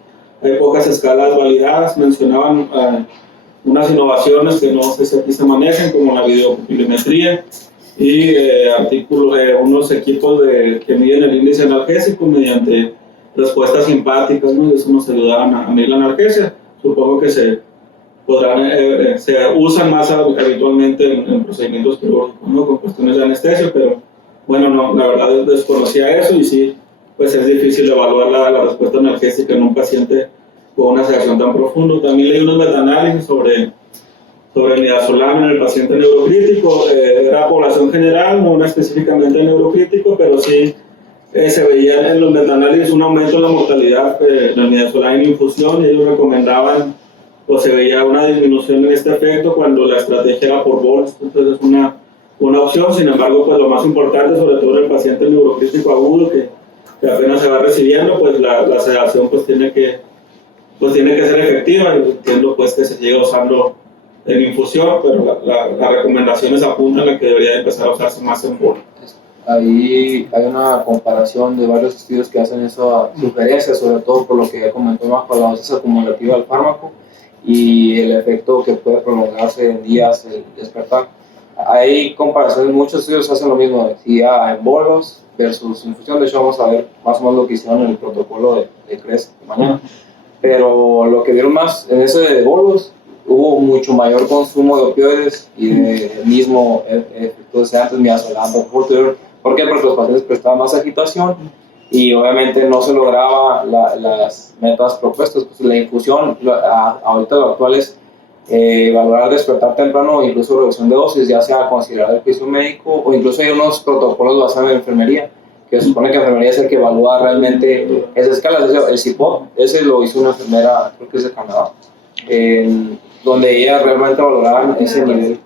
Hay pocas escalas validadas, mencionaban unas innovaciones que no sé si aquí se manejan, como la videopupilometría y unos equipos que miden el índice analgésico mediante respuestas simpáticas, ¿no? Y eso nos ayudaban a medir la analgesia. Supongo que se usan más habitualmente en procedimientos quirúrgicos, ¿no? Con cuestiones de anestesia, pero bueno, no, la verdad desconocía eso, y sí, pues es difícil evaluar la respuesta analgésica en un paciente con una sedación tan profunda. También leí unos metaanálisis sobre midazolam en el paciente neurocrítico. Era población general, no específicamente neurocrítico, pero sí se veía en los metaanálisis un aumento en la mortalidad del midazolam en infusión, y ellos recomendaban, o se veía una disminución en este efecto cuando la estrategia era por bols. Entonces es una opción. Sin embargo, pues lo más importante, sobre todo en el paciente neurocrítico agudo que apenas se va recibiendo, pues la sedación pues tiene que ser efectiva, y entiendo pues que se sigue usando en infusión, pero las recomendaciones apuntan a que debería empezar a usarse más en bols. Ahí hay una comparación de varios estudios que hacen esa sugerencia, sobre todo por lo que comentó más con la dosis acumulativa del fármaco y el efecto que puede prolongarse en días el despertar. Hay comparaciones, muchos estudios hacen lo mismo, decía en bolos versus infusión. De hecho vamos a ver más o menos lo que hicieron en el protocolo de CRES mañana, pero lo que vieron más en ese de bolos, hubo mucho mayor consumo de opioides y del mismo efecto de antes midazolam. ¿Por qué? Porque los pacientes prestaban más agitación y obviamente no se lograba las metas propuestas. Pues la infusión, ahorita lo actual es valorar despertar temprano o incluso reducción de dosis, ya sea considerar el juicio médico, o incluso hay unos protocolos basados en enfermería, que se supone que enfermería es el que evalúa realmente esas escalas. El CIPOP, ese lo hizo una enfermera, creo que es de Canadá, donde ella realmente valoraban ese nivel.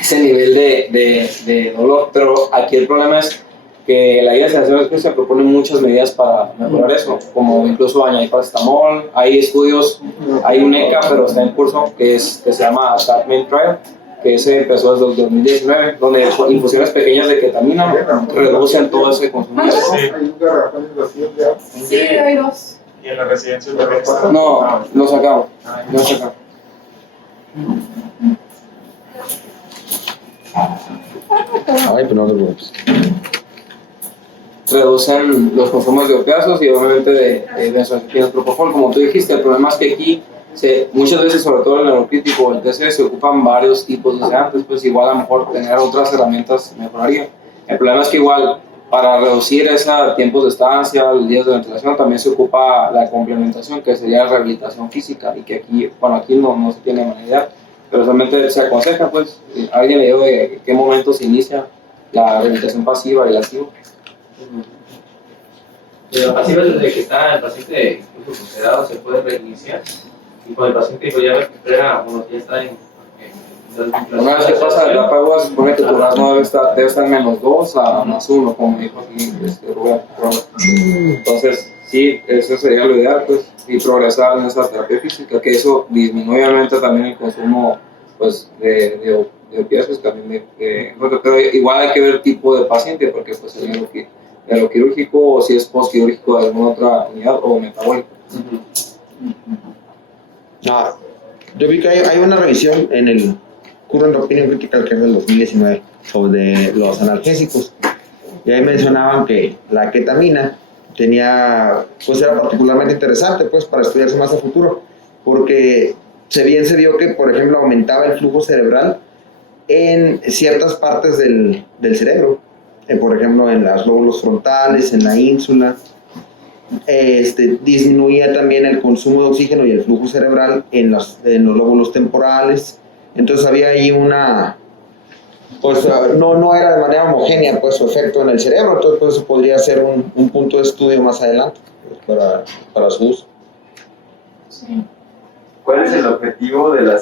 Ese nivel de dolor, pero aquí el problema es que la guía de sedación expresa propone muchas medidas para mejorar eso, como incluso añadir paracetamol. Hay estudios, hay un ECA, pero está en curso, que se llama Attachment Trial, que ese empezó desde el 2019, donde infusiones pequeñas de ketamina reducen todo ese consumo. Hay garrafones vacíos de agua. Sí, hay dos. ¿Y en la residencia de Resta? No, lo sacamos. Lo sacamos. Ay, pero no te preocupes. Reducen los consumos de opiáceos y obviamente de benzodiazepinas, propofol. Como tú dijiste, el problema es que aquí muchas veces, sobre todo en el neurocrítico o el TCE, se ocupan varios tipos de sedantes, pues igual a lo mejor tener otras herramientas mejoraría. El problema es que igual para reducir esos tiempos de estancia, los días de ventilación, también se ocupa la complementación, que sería la rehabilitación física, y que aquí, bueno, aquí no se tiene manera, pero solamente se aconseja, pues, alguien le dijo de qué momento se inicia la rehabilitación pasiva y la activa. La pasiva desde que está el paciente incluso sedado se puede reiniciar, y cuando el paciente ya recupera, bueno, ya está en una vez que pasa la etapa aguda, se supone que tu rasgo debe estar -2 a +1, como dijo aquí Rubén. Entonces, sí, eso sería lo ideal, pues, y progresar en esa terapia física, que eso disminuye obviamente también el consumo, pues, de opiáceos, también pero igual hay que ver el tipo de paciente, porque pues de lo quirúrgico, o si es postquirúrgico de alguna otra unidad, o metabólico. Yo vi que hay una revisión en el Current Opinion Critical, que es del 2019, sobre los analgésicos, y ahí mencionaban que la ketamina pues era particularmente interesante, pues, para estudiarse más a futuro, porque se vio que, por ejemplo, aumentaba el flujo cerebral en ciertas partes del cerebro, por ejemplo, en los lóbulos frontales, en la ínsula. Disminuía también el consumo de oxígeno y el flujo cerebral en los lóbulos temporales. Entonces había ahí pues no era de manera homogénea, pues, su efecto en el cerebro. Entonces pues, eso podría ser un punto de estudio más adelante, pues, para su uso. Sí. ¿Cuál es el objetivo de la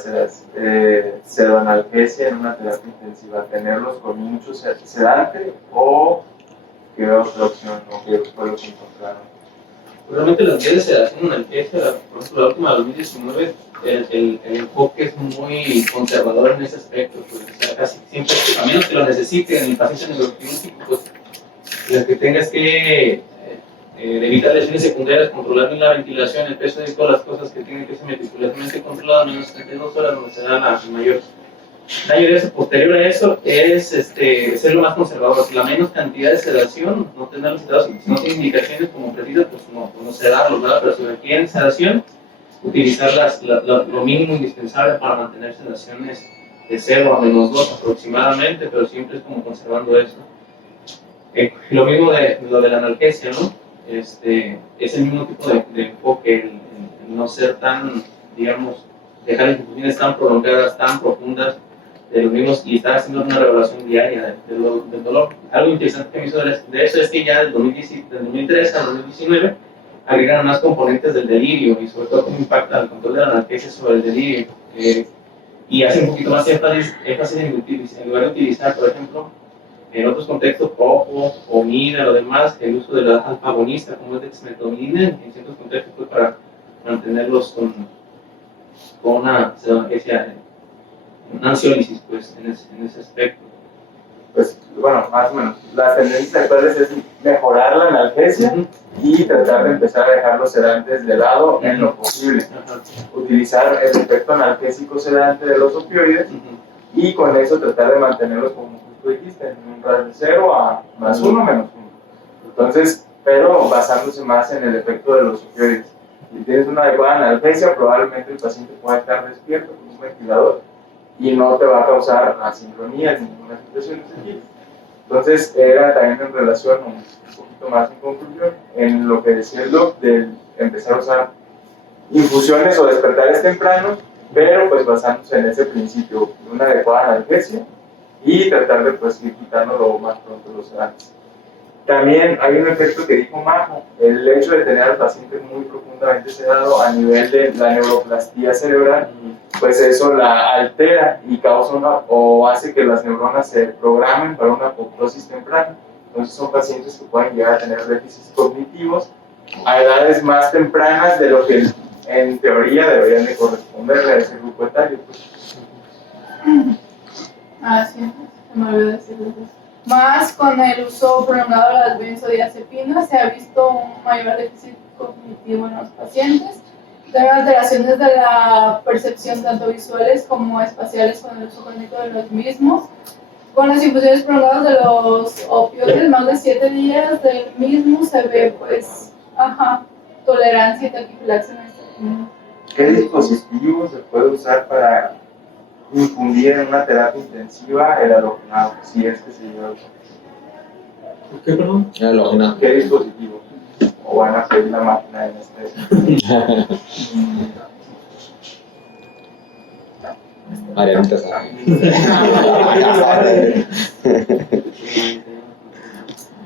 sedanalgesia en una terapia intensiva? ¿Tenerlos con mucho sedante o qué otra opción o qué fue lo que encontraron? Realmente las guías de sedación en analgesia, por ejemplo, la última de 2019, el enfoque es muy conservador en ese aspecto, pues, o sea, casi siempre, a menos que lo necesite en el paciente neuroquirúrgico, pues lo que tengas que evitar lesiones secundarias, controlar bien la ventilación, el peso y todas las cosas que tienen que ser meticulosamente controladas, menos 72 horas, donde se da la mayor daño. Posterior a eso es ser lo más conservador. La menos cantidad de sedación, no tenerlos sedados, si no tiene indicaciones como precisas, pues no sedarlos, ¿verdad? Pero si requieren sedación, utilizar lo mínimo indispensable para mantener sedaciones de 0 a -2 aproximadamente, pero siempre es como conservando eso. Lo mismo de lo de la analgesia, ¿no? Es el mismo tipo de enfoque, el no ser tan, digamos, dejar infusiones tan prolongadas, tan profundas de los mismos, y estar haciendo una revelación diaria del dolor. Algo interesante que me hizo de eso es que ya del 2013 al 2019 agregaron más componentes del delirio, y sobre todo cómo impacta el control de la analgesia sobre el delirio, y hace un poquito más énfasis en lugar de utilizar, por ejemplo, en otros contextos, copo, comida, lo demás, el uso de la alfa agonista como es dexmedetomidina, en ciertos contextos, pues, para mantenerlos con una analgesia, una ansiólisis, pues, en ese aspecto. Pues, bueno, más o menos. Las tendencias actuales es mejorar la analgesia y tratar de empezar a dejar los sedantes de lado en lo posible. Utilizar el efecto analgésico sedante de los opioides y con eso tratar de mantenerlos, como tú dijiste, en un rango de 0 a +1, -1. Entonces, pero basándose más en el efecto de los opioides. Si tienes una adecuada analgesia, probablemente el paciente pueda estar despierto con un ventilador y no te va a causar asincronías ni ninguna situación aquí. Entonces, era también en relación, un poquito más en conclusión, en lo que decía el doc, de empezar a usar infusiones o despertares tempranos, pero pues basándose en ese principio de una adecuada analgesia y tratar de pues ir quitando lo más pronto los sedantes. También hay un efecto que dijo Majo, el hecho de tener al paciente muy profundamente sedado a nivel de la neuroplastía cerebral, pues eso la altera y causa o hace que las neuronas se programen para una apoptosis temprana. Entonces son pacientes que pueden llegar a tener déficits cognitivos a edades más tempranas de lo que en teoría deberían de corresponderle a ese grupo etario. Pues. Sí, se me olvidó decirles eso. Más con el uso prolongado de las benzodiazepinas se ha visto un mayor déficit cognitivo en los pacientes. También alteraciones de la percepción tanto visuales como espaciales con el uso crónico de los mismos. Con las infusiones prolongadas de los opioides, más de 7 días del mismo, se ve pues, tolerancia y taquifilaxia en esta química. ¿Qué dispositivo se puede usar para infundir en una terapia intensiva el halogenado, si es que se lleva? ¿Qué, perdón? ¿Qué dispositivo? ¿O van a hacer la máquina de anestesia? Marianita sabe.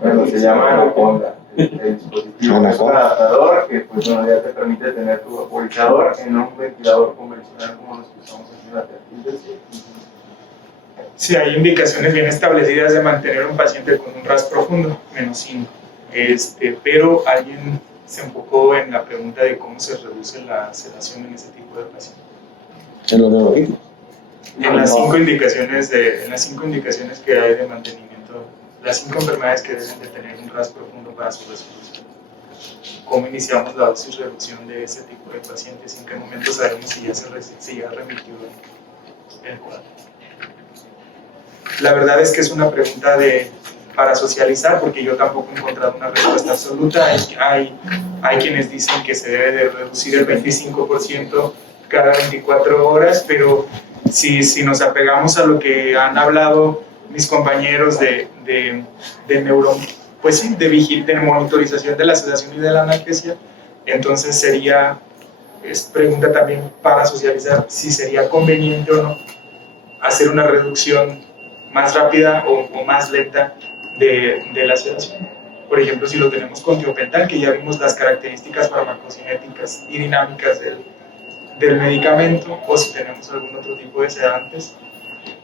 Bueno, se llama Anaconda. El dispositivo es un adaptador que pues, bueno, ya te permite tener tu vaporizador en un ventilador convencional como los que usamos aquí en la terapia intensiva. Sí, hay indicaciones bien establecidas de mantener un paciente con un RAS profundo, -5. Pero alguien se enfocó en la pregunta de cómo se reduce la sedación en ese tipo de pacientes. En los neurológicos. En las 5 indicaciones que hay de mantenimiento, las 5 enfermedades que deben de tener un RAS profundo para su resolución. ¿Cómo iniciamos la dosis reducción de ese tipo de pacientes? ¿En qué momento sabemos si ya remitió el cuadro? La verdad es que es una pregunta para socializar, porque yo tampoco he encontrado una respuesta absoluta. Hay quienes dicen que se debe de reducir el 25% cada 24 horas, pero si nos apegamos a lo que han hablado mis compañeros de monitorización de la sedación y de la analgesia, entonces es pregunta también para socializar si sería conveniente o no hacer una reducción más rápida o más lenta de la sedación. Por ejemplo, si lo tenemos con tiopental, que ya vimos las características farmacocinéticas y dinámicas del medicamento, o si tenemos algún otro tipo de sedantes,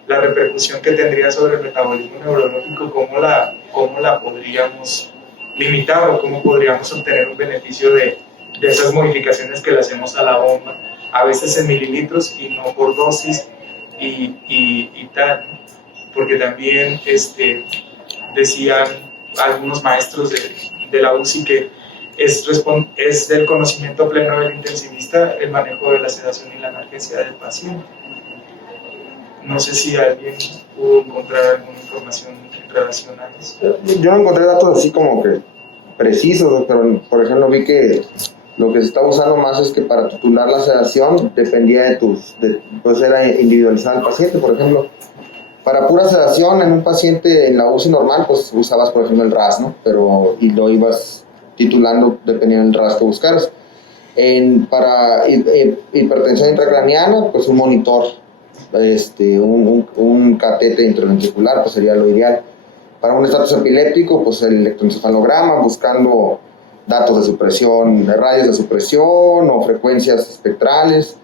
la repercusión que tendría sobre el metabolismo neurológico, cómo la podríamos limitar o cómo podríamos obtener un beneficio de esas modificaciones que le hacemos a la bomba, a veces en mililitros y no por dosis y tal, porque también decían algunos maestros de la UCI que es del conocimiento pleno del intensivista el manejo de la sedación y la analgesia del paciente. No sé si alguien pudo encontrar alguna información en relación a eso. Yo no encontré datos así como que precisos, pero por ejemplo vi que lo que se está usando más es que para titular la sedación dependía pues era individualizar al paciente. Por ejemplo, para pura sedación en un paciente en la UCI normal, pues usabas por ejemplo el RAS, ¿no? Y lo ibas titulando dependiendo del RAS que buscaras. Para hipertensión intracraniana, pues un monitor, un catete intraventricular, pues sería lo ideal. Para un estatus epiléptico, pues el electroencefalograma, buscando datos de supresión, de radios de supresión o frecuencias espectrales.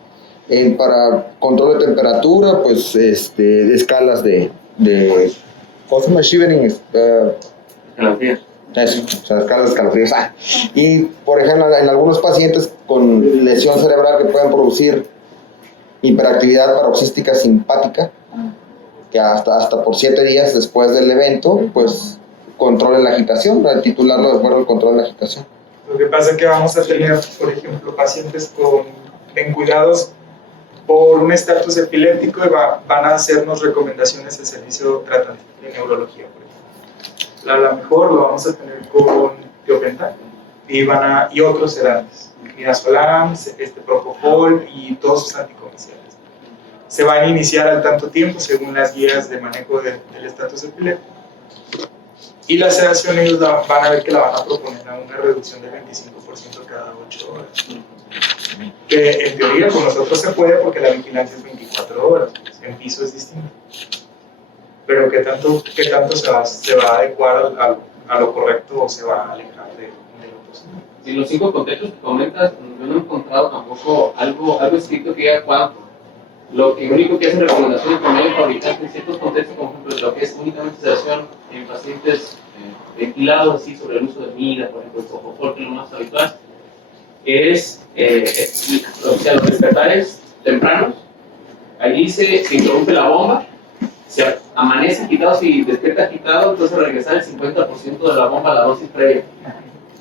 Para control de temperatura, pues escalas de ¿cómo se llama? Shivering, Escalofríos. eso, o sea, escalas de escalofríos. Y por ejemplo, en algunos pacientes con lesión cerebral que pueden producir hiperactividad paroxística simpática, que hasta por 7 días después del evento, pues controlen la agitación, para titularlo de acuerdo al control de la agitación. Lo que pasa es que vamos a tener, por ejemplo, pacientes en cuidados por un estatus epiléptico y van a hacernos recomendaciones de servicio de tratamiento de neurología, por ejemplo. La mejor lo vamos a tener con tiopental y otros sedantes, midazolam, propofol y todos sus anticomerciales. Se van a iniciar al tanto tiempo según las guías de manejo del estatus epiléptico. Y la sedación ellos van a ver que la van a proponer a una reducción del 25% cada 8 horas. Que en teoría con nosotros se puede porque la vigilancia es 24 horas, pues, en piso es distinto. Pero ¿qué tanto se va a adecuar a lo correcto o se va a alejar de lo posible? En los 5 contextos que comentas, yo no he encontrado tampoco algo escrito que diga cuánto. Lo único que hace recomendaciones con el fabricante en ciertos contextos, como por ejemplo lo que es únicamente sedación en pacientes ventilados, así sobre el uso de MIDA, por ejemplo, el propofol, que es lo más habitual, es los despertares tempranos. Ahí se interrumpe la bomba se amanece agitado, si despierta agitado, entonces regresar el 50% de la bomba a la dosis previa.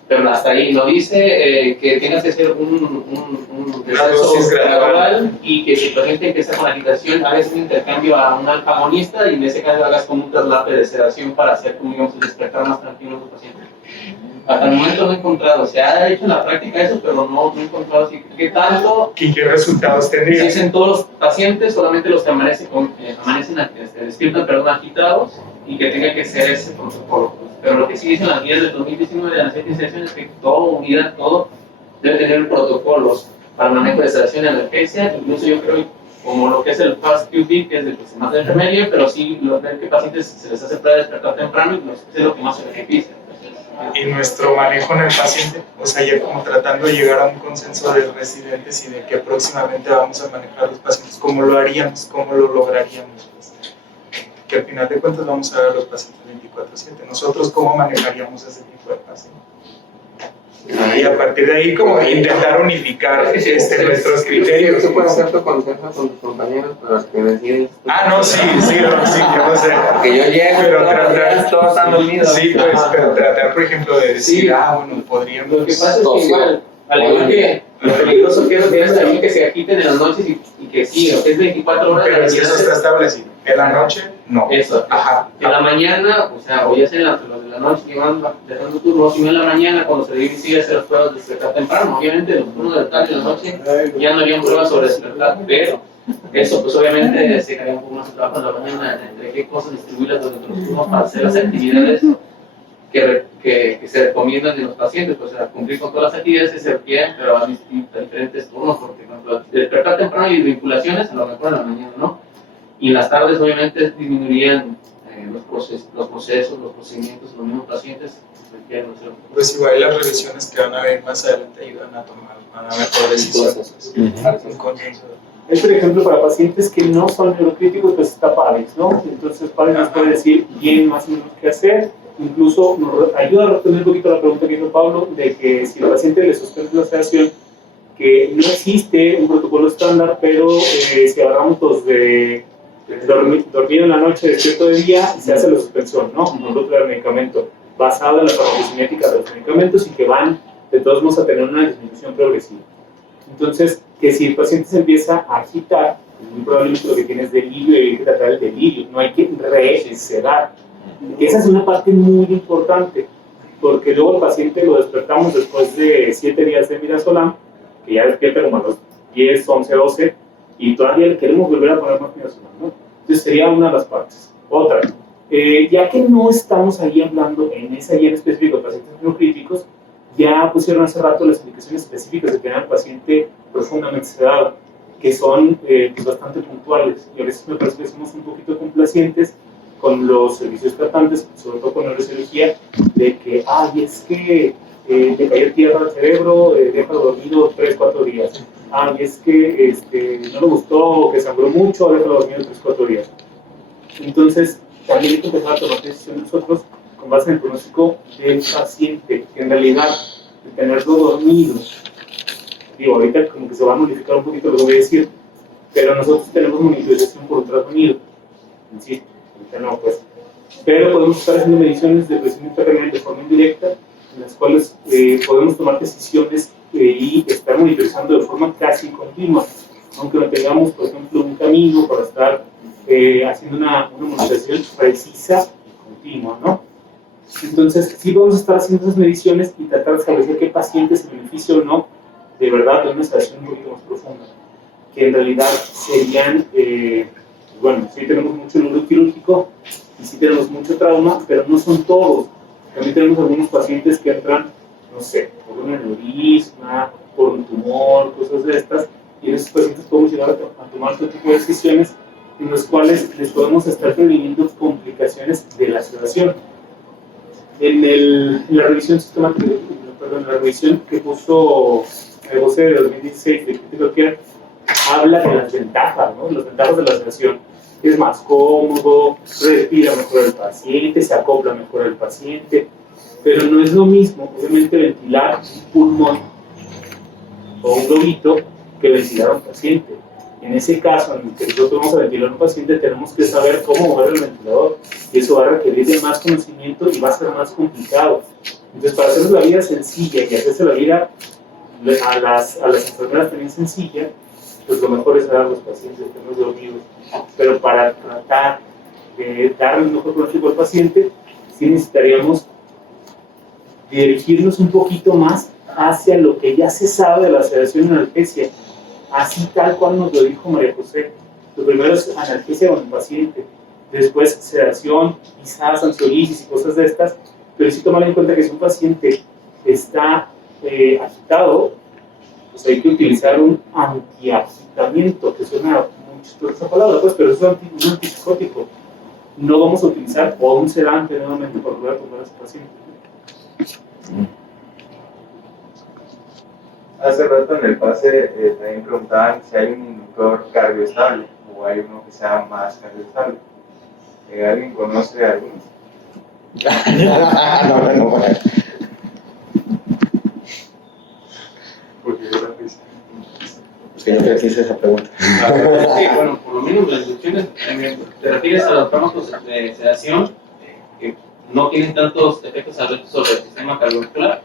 Pero hasta ahí no dice que tengas que hacer un dosis gradual y que si el paciente empieza con agitación, hagas un intercambio a un agonista y en ese caso hagas como un traslape de sedación para hacer, como digamos, despertar más tranquilo a los pacientes. Hasta el momento no he encontrado, se ha hecho en la práctica eso, pero no he encontrado así qué tanto. ¿Y qué resultados tendría? Si es en todos los pacientes, solamente los que amanecen despiertan, perdón, agitados y que tenga que ser ese protocolo. Pero lo que sí dicen las guías del 2019 de las instituciones es que toda unidad, todo debe tener protocolos para manejo de sedación y emergencia, incluso yo creo como lo que es el Fast QT, que es el más de enfermería, pero sí ver que pacientes se les hace prueba de despertar temprano y es lo que más se beneficia. Y nuestro manejo en el paciente, o sea, ya como tratando de llegar a un consenso de residentes y de que próximamente vamos a manejar los pacientes, ¿cómo lo haríamos? ¿Cómo lo lograríamos? Pues, que al final de cuentas vamos a ver a los pacientes 24/7. Nosotros, ¿cómo manejaríamos ese tipo de pacientes? Y a partir de ahí, como intentar unificar nuestros criterios. ¿Tú puedes hacer tu consenso con tus compañeros para los que deciden? Ah, no, sí, yo no sé. Porque yo llego, pero tratar, todos están dormidos. Sí, pues, pero tratar, por ejemplo, de decir, Sí. bueno, podríamos... Lo que pasa es que igual, al igual que lo peligroso que es también que se agiten en las noches y que sí, lo que es 24 horas. Pero es que eso está establecido. En la noche, no. Eso. Ajá. En la mañana, o sea, o ya sea los de la noche que van dejando turnos, sino en la mañana cuando se decide hacer las pruebas de despertar temprano. Obviamente, los turnos de la tarde y la noche ya no harían pruebas sobre despertar, pero eso, pues obviamente se cae un poco más de trabajo en la mañana, entre qué cosas distribuirlas durante los turnos para hacer las actividades que se recomiendan en los pacientes, pues cumplir con todas las actividades que se requieren, pero a diferentes turnos, porque por ejemplo, despertar temprano y vinculaciones, a lo mejor en la mañana, ¿no? Y en las tardes, obviamente, disminuirían los procesos, los procedimientos, los mismos pacientes que requieren hacerlo. Pues igual las revisiones que van a ver más adelante ayudan a tomar una mejor decisión. Un consenso. Hay, por ejemplo, para pacientes que no son neurocríticos, pues está PAVEX, ¿no? Entonces, PAVEX nos puede decir bien más o menos qué hacer. Incluso nos ayuda a responder un poquito la pregunta que hizo Pablo, de que si el paciente le suspende la sedación, que no existe un protocolo estándar, pero si agarramos los de dormir en la noche, despierto de día, se hace la suspensión, ¿no? Nosotros el medicamento, basado en la farmacocinética de los medicamentos y que van, de todos modos, a tener una disminución progresiva. Entonces, que si el paciente se empieza a agitar, muy probablemente lo que tiene es delirio y hay que tratar el delirio, no hay que resedar. Esa es una parte muy importante, porque luego el paciente lo despertamos después de 7 días de midazolam, que ya despierta como a los 10, 11, 12, y todavía le queremos volver a poner más midazolam, ¿no? Entonces sería una de las partes. Otra, ya que no estamos ahí hablando en esa guía en específico de pacientes neurocríticos, ya pusieron hace rato las indicaciones específicas de tener al paciente profundamente sedado, que son pues bastante puntuales, y a veces me parece que somos un poquito complacientes con los servicios tratantes, sobre todo con neurocirugía, de que, ay, es que le cayó tierra al cerebro, déjalo dormido 3-4 días. Ay, es que no le gustó, que sangró mucho, déjalo dormido 3-4 días. Entonces, también hay que empezar a tomar decisiones nosotros con base en el pronóstico del paciente, que en realidad, de tenerlo dormido, digo, ahorita como que se va a modificar un poquito lo que voy a decir, pero nosotros tenemos monitorización por ultrasonido, insisto. No, pues. Pero podemos estar haciendo mediciones de crecimiento renal de forma indirecta, en las cuales podemos tomar decisiones y estar monitorizando de forma casi continua, aunque no tengamos, por ejemplo, un camino para estar haciendo una monitorización precisa y continua, ¿no? Entonces, sí vamos a estar haciendo esas mediciones y tratar de establecer qué paciente se beneficia o no de verdad de una sedación un poquito más profunda, que en realidad serían... bueno, sí tenemos mucho neuroquirúrgico y sí tenemos mucho trauma, pero no son todos. También tenemos algunos pacientes que entran, no sé, por un aneurisma, por un tumor, cosas de estas, y en esos pacientes podemos llegar a tomar otro tipo de decisiones en las cuales les podemos estar previniendo complicaciones de la sedación. En la revisión sistemática, perdón, la revisión que puso José de 2016 de Critical Care, habla de las ventajas, ¿no? Las ventajas de la sedación. Es más cómodo, respira mejor el paciente, se acopla mejor el paciente, pero no es lo mismo, obviamente, ventilar un pulmón o un globito que ventilar a un paciente. En ese caso, en el que nosotros vamos a ventilar a un paciente, tenemos que saber cómo mover el ventilador, y eso va a requerir de más conocimiento y va a ser más complicado. Entonces, para hacernos la vida sencilla y hacerse la vida a las enfermeras también sencilla, pues lo mejor es dar a los pacientes tenerlos dormidos. Pero para tratar de darle un mejor pronóstico al paciente, sí necesitaríamos dirigirnos un poquito más hacia lo que ya se sabe de la sedación y analgesia, así tal cual nos lo dijo María José. Lo primero es analgesia con el paciente, después sedación, quizás ansiolisis y cosas de estas, pero sí tomar en cuenta que si un paciente está agitado, pues hay que utilizar un antiagitamiento, que suena muy chistosa esa palabra, pues, pero es un antipsicótico. No vamos a utilizar o un sedante nuevamente para poder tomar a ese paciente. Hace rato en el pase también preguntaban si hay un inductor cardioestable o hay uno que sea más cardioestable. ¿Alguien conoce alguno? No. Porque yo la risa. Es que yo creo que hice esa pregunta. Sí, bueno, por lo menos las inducciones, te refieres a los fármacos de sedación que no tienen tantos efectos adversos sobre el sistema cardiovascular.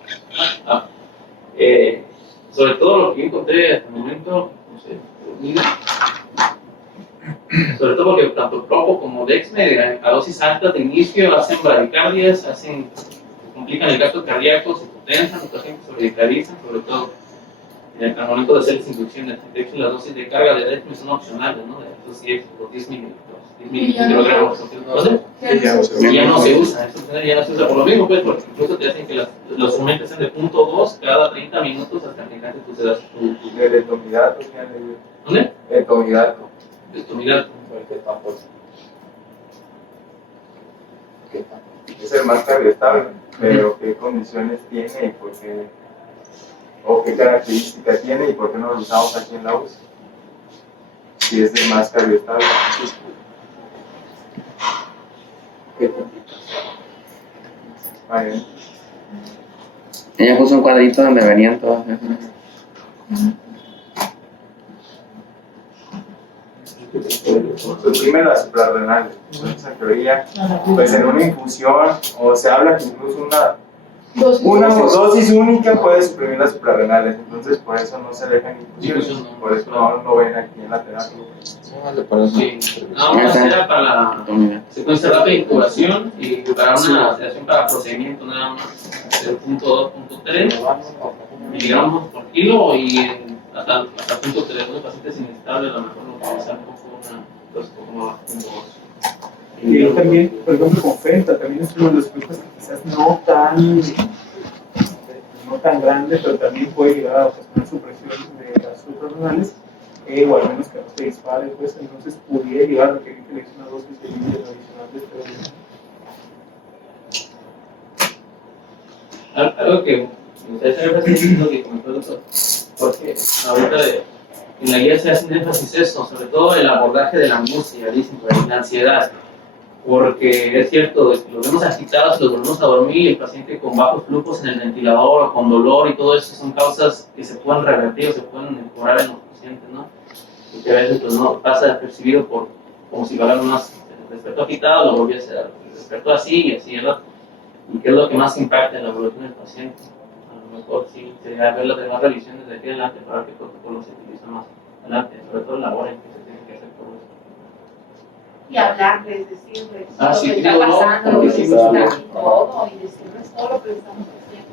Sobre todo lo que yo encontré hasta el momento, no sé, sobre todo porque tanto Propo como Dexme a dosis altas de inicio hacen bradicardias, complican el gasto cardíaco, se potencian, los pacientes se radicalizan, sobre todo al momento de hacer las inducciones. De hecho, las dosis de carga de Dexme son opcionales, ¿no? De estos 10 miligramos. Entonces, ya no se usa, ya no se usa por lo mismo, pues, porque incluso te hacen que los fermentos sean de 0.2 cada 30 minutos hasta que alcance tu sedación. ¿El etomidato? ¿Dónde? Etomidato. Etomidato. Es el más cardioestable, pero ¿qué condiciones tiene y por qué? ¿O qué características tiene y por qué no lo usamos aquí en la UCI? Si es el más cardioestable. Vale. Ella puso un cuadrito donde venían todas esas. Suprime las suprarrenales. Entonces, en teoría, pues en una infusión, o se habla que incluso una dosis única puede suprimir las suprarrenales. Entonces, por eso no se dejan infusiones. Por eso no lo ven aquí en la terapia. Sí, no, era para la secuencia rápida de incubación y para una sedación para procedimiento nada más 0.2.3 miligramos por kilo y hasta 0.3, los pacientes inestables a lo mejor lo utilizan como Y también, por ejemplo, con Fenta, también es uno de los grupos que quizás no tan grande, pero también puede llegar a ocasionar supresión de las suprarrenales, o al menos que no se dispare, pues entonces pudiera llegar a requerir que le des una dosis de líquido adicional de esteroides. Algo que me gustaría hacer énfasis es lo que comentó el doctor, porque ahorita en la guía se hace un énfasis eso, sobre todo el abordaje de la angustia, dicen, la ansiedad, porque es cierto, los vemos agitados, los volvemos a dormir, el paciente con bajos flujos en el ventilador o con dolor y todo eso son causas que se pueden revertir o se pueden mejorar en los pacientes, ¿no? Y que a veces pues, no pasa percibido como si fuera más despertó agitado, lo volvió a hacer, despertó así y así, ¿verdad? ¿Y qué es lo que más impacta en la evolución del paciente? A lo mejor sí sería ver las demás revisiones de aquí adelante para ver qué protocolo se utiliza más adelante, sobre todo en la hora en que se tiene que hacer todo eso. Y hablarles, decirles Sí, lo que está pasando, lo que necesitan y todo, y decirles todo lo que estamos haciendo.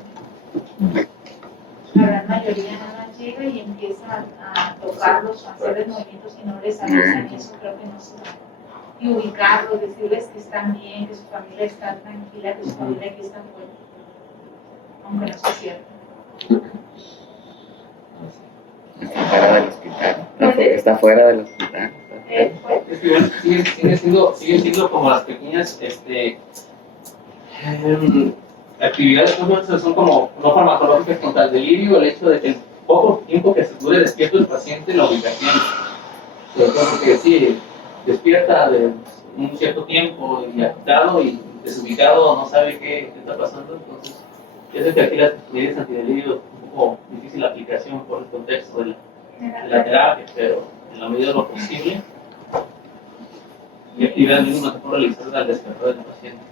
La gran mayoría nada más llega y empieza a tocarlos, a hacerles movimientos y no les avisan, y eso creo que no se da. Y ubicarlos, decirles que están bien, que su familia está tranquila, que su familia aquí está fuerte, aunque no sea cierto. Está fuera del hospital. No, está fuera del hospital. Siguen siendo como las pequeñas actividades que son como no farmacológicas contra el delirio, el hecho de que el poco tiempo que se dure despierto el paciente, la ubicación. Sobre todo porque sí, despierta de un cierto tiempo y agitado y desubicado, no sabe qué está pasando, entonces yo sé que aquí las medidas antidelirio es un poco difícil la aplicación por el contexto de la terapia, pero en la medida de lo posible, y actividades mínimas que puedo realizar al despertar del paciente.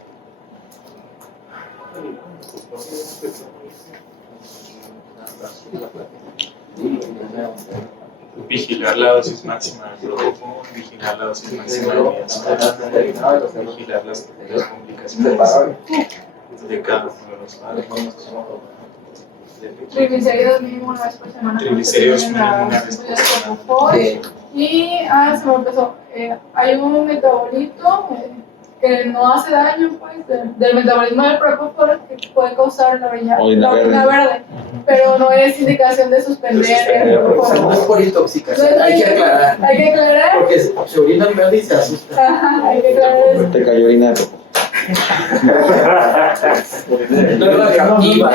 Vigilar la dosis máxima de cloroformo, vigilar la dosis máxima de diazepam, vigilar las complicaciones de cada uno de los fármacos. Triglicéridos mínimo una vez por semana. Triglicéridos mínimo una vez por semana. Y, se me empezó, hay un metabolito que no hace daño, pues, del metabolismo del propofol que puede causar la orina verde, pero no es indicación de suspender el propofol. No es por intoxicación, hay que aclarar. Hay que aclarar. Porque se orina verde y se asusta. Ajá, hay que aclarar eso. Te cayó orina de propofol. No es radioactiva.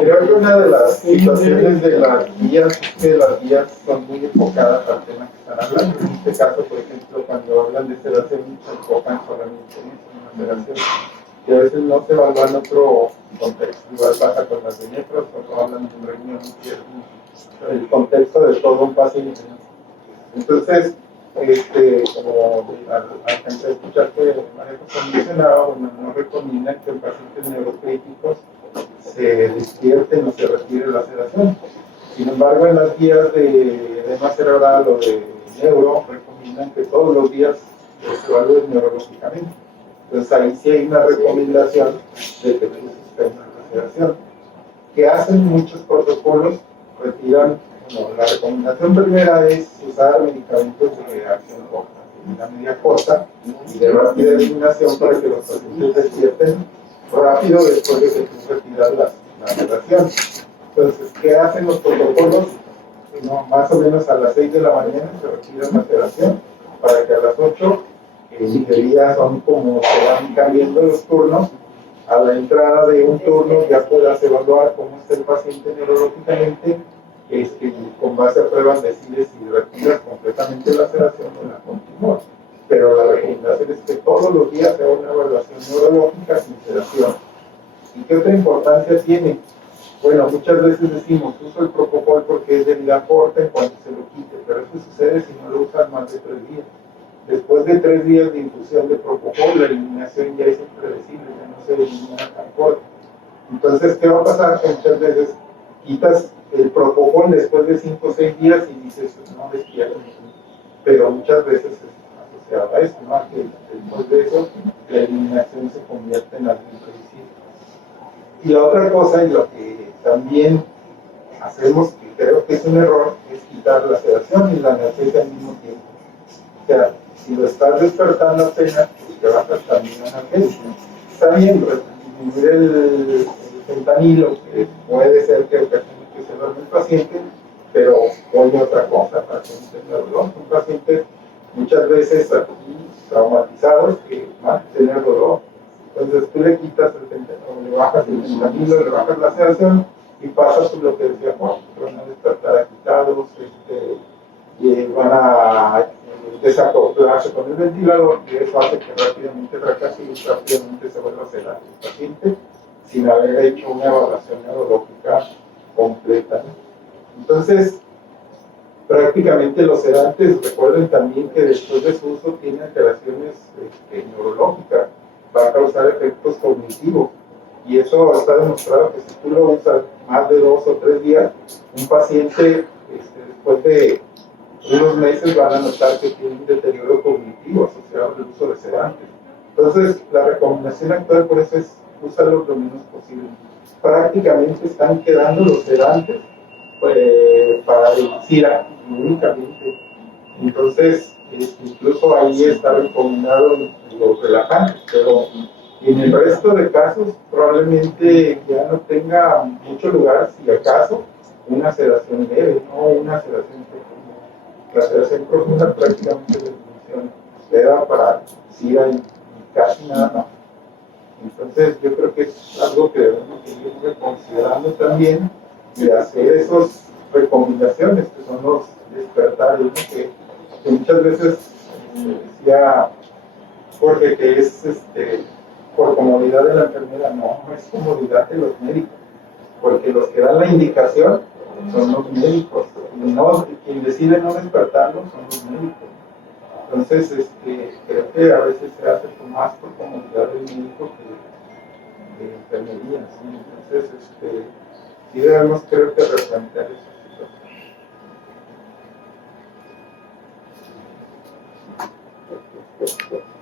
Creo que una de las situaciones de las guías es que las guías son muy enfocadas al tema que están hablando. En este caso, por ejemplo, cuando hablan de sedación, se enfocan solamente en una sedación. Y a veces no se evalúa en otro contexto. Igual pasa con las de nefros, cuando hablan de un riñón, el contexto de todo un paciente. Entonces, como alcancé a escuchar que María José mencionaba, bueno, no recomienda que en pacientes neurocríticos se despierten o se retire la sedación. Sin embargo, en las guías de edema cerebral o de neuro recomiendan que todos los días se evalúen neurológicamente. Entonces ahí sí hay una recomendación de que se suspenda la sedación. ¿Qué hacen muchos protocolos? Retiran. Bueno, la recomendación primera es usar medicamentos de acción corta, de la media corta y de rápida eliminación para que los pacientes despierten rápido después de que tú retiras la sedación. Entonces, ¿qué hacen los protocolos? Bueno, más o menos a las 6 de la mañana se retira la sedación para que a las 8, en teoría son como se van cambiando los turnos, a la entrada de un turno ya puedas evaluar cómo está el paciente neurológicamente. Con base a pruebas decides si retiras completamente la sedación o la continúas. Pero la recomendación es que todos los días se haga una evaluación neurológica sin sedación. ¿Y qué otra importancia tiene? Bueno, muchas veces decimos, uso el propofol porque es de vida corta en cuanto se lo quite, pero eso sucede si no lo usas más de 3 días. Después de 3 días de infusión de propofol, la eliminación ya es impredecible, ya no se elimina tan corta. Entonces, ¿qué va a pasar? Que muchas veces quitas el propofol después de 5 o 6 días y dices, no despierto. Pero muchas veces es asociado a eso, ¿no? Que después de eso la eliminación se convierte en algo impredecible. Y la otra cosa, y lo que también hacemos, que creo que es un error, es quitar la sedación y la analgesia al mismo tiempo. O sea, si lo estás despertando apenas, pues te bajas también la analgesia. Está bien, disminuir el fentanilo, que puede ser que ocasione que se duerme el paciente, pero oye otra cosa, pacientes neurológicos, pacientes muchas veces traumatizados que van a tener dolor. Entonces tú le quitas el fentanilo, le bajas el fentanilo, le bajas la sedación y pasas por lo que decía Juan, van a despertar agitados, y van a desacoplarse con el ventilador, y eso hace que rápidamente fracase y rápidamente se vuelva a sedar el paciente sin haber hecho una evaluación neurológica completa. Entonces, prácticamente los sedantes, recuerden también que después de su uso tiene alteraciones neurológicas, va a causar efectos cognitivos, y eso está demostrado que si tú lo usas más de 2 o 3 días, un paciente después de unos meses van a notar que tiene un deterioro cognitivo asociado al uso de sedantes. Entonces, la recomendación actual por eso es usarlo lo menos posible. Prácticamente están quedando los sedantes para el SIDA únicamente. Entonces, incluso ahí está recomendado los relajantes, pero en el resto de casos probablemente ya no tenga mucho lugar, si acaso, una sedación leve, no una sedación profunda. La sedación profunda prácticamente la definición le da para SIDA y casi nada más. Entonces yo creo que es algo que debemos seguir considerando también y hacer esas recomendaciones que son los despertares, ¿no? que muchas veces decía Jorge que es por comodidad de la enfermera, no es comodidad de los médicos, porque los que dan la indicación son los médicos. No, quien decide no despertarlos son los médicos. Entonces, creo que a veces se hace más por comodidad del médico que de enfermería, ¿sí? Entonces, sí debemos, creo que, replantear esa situación.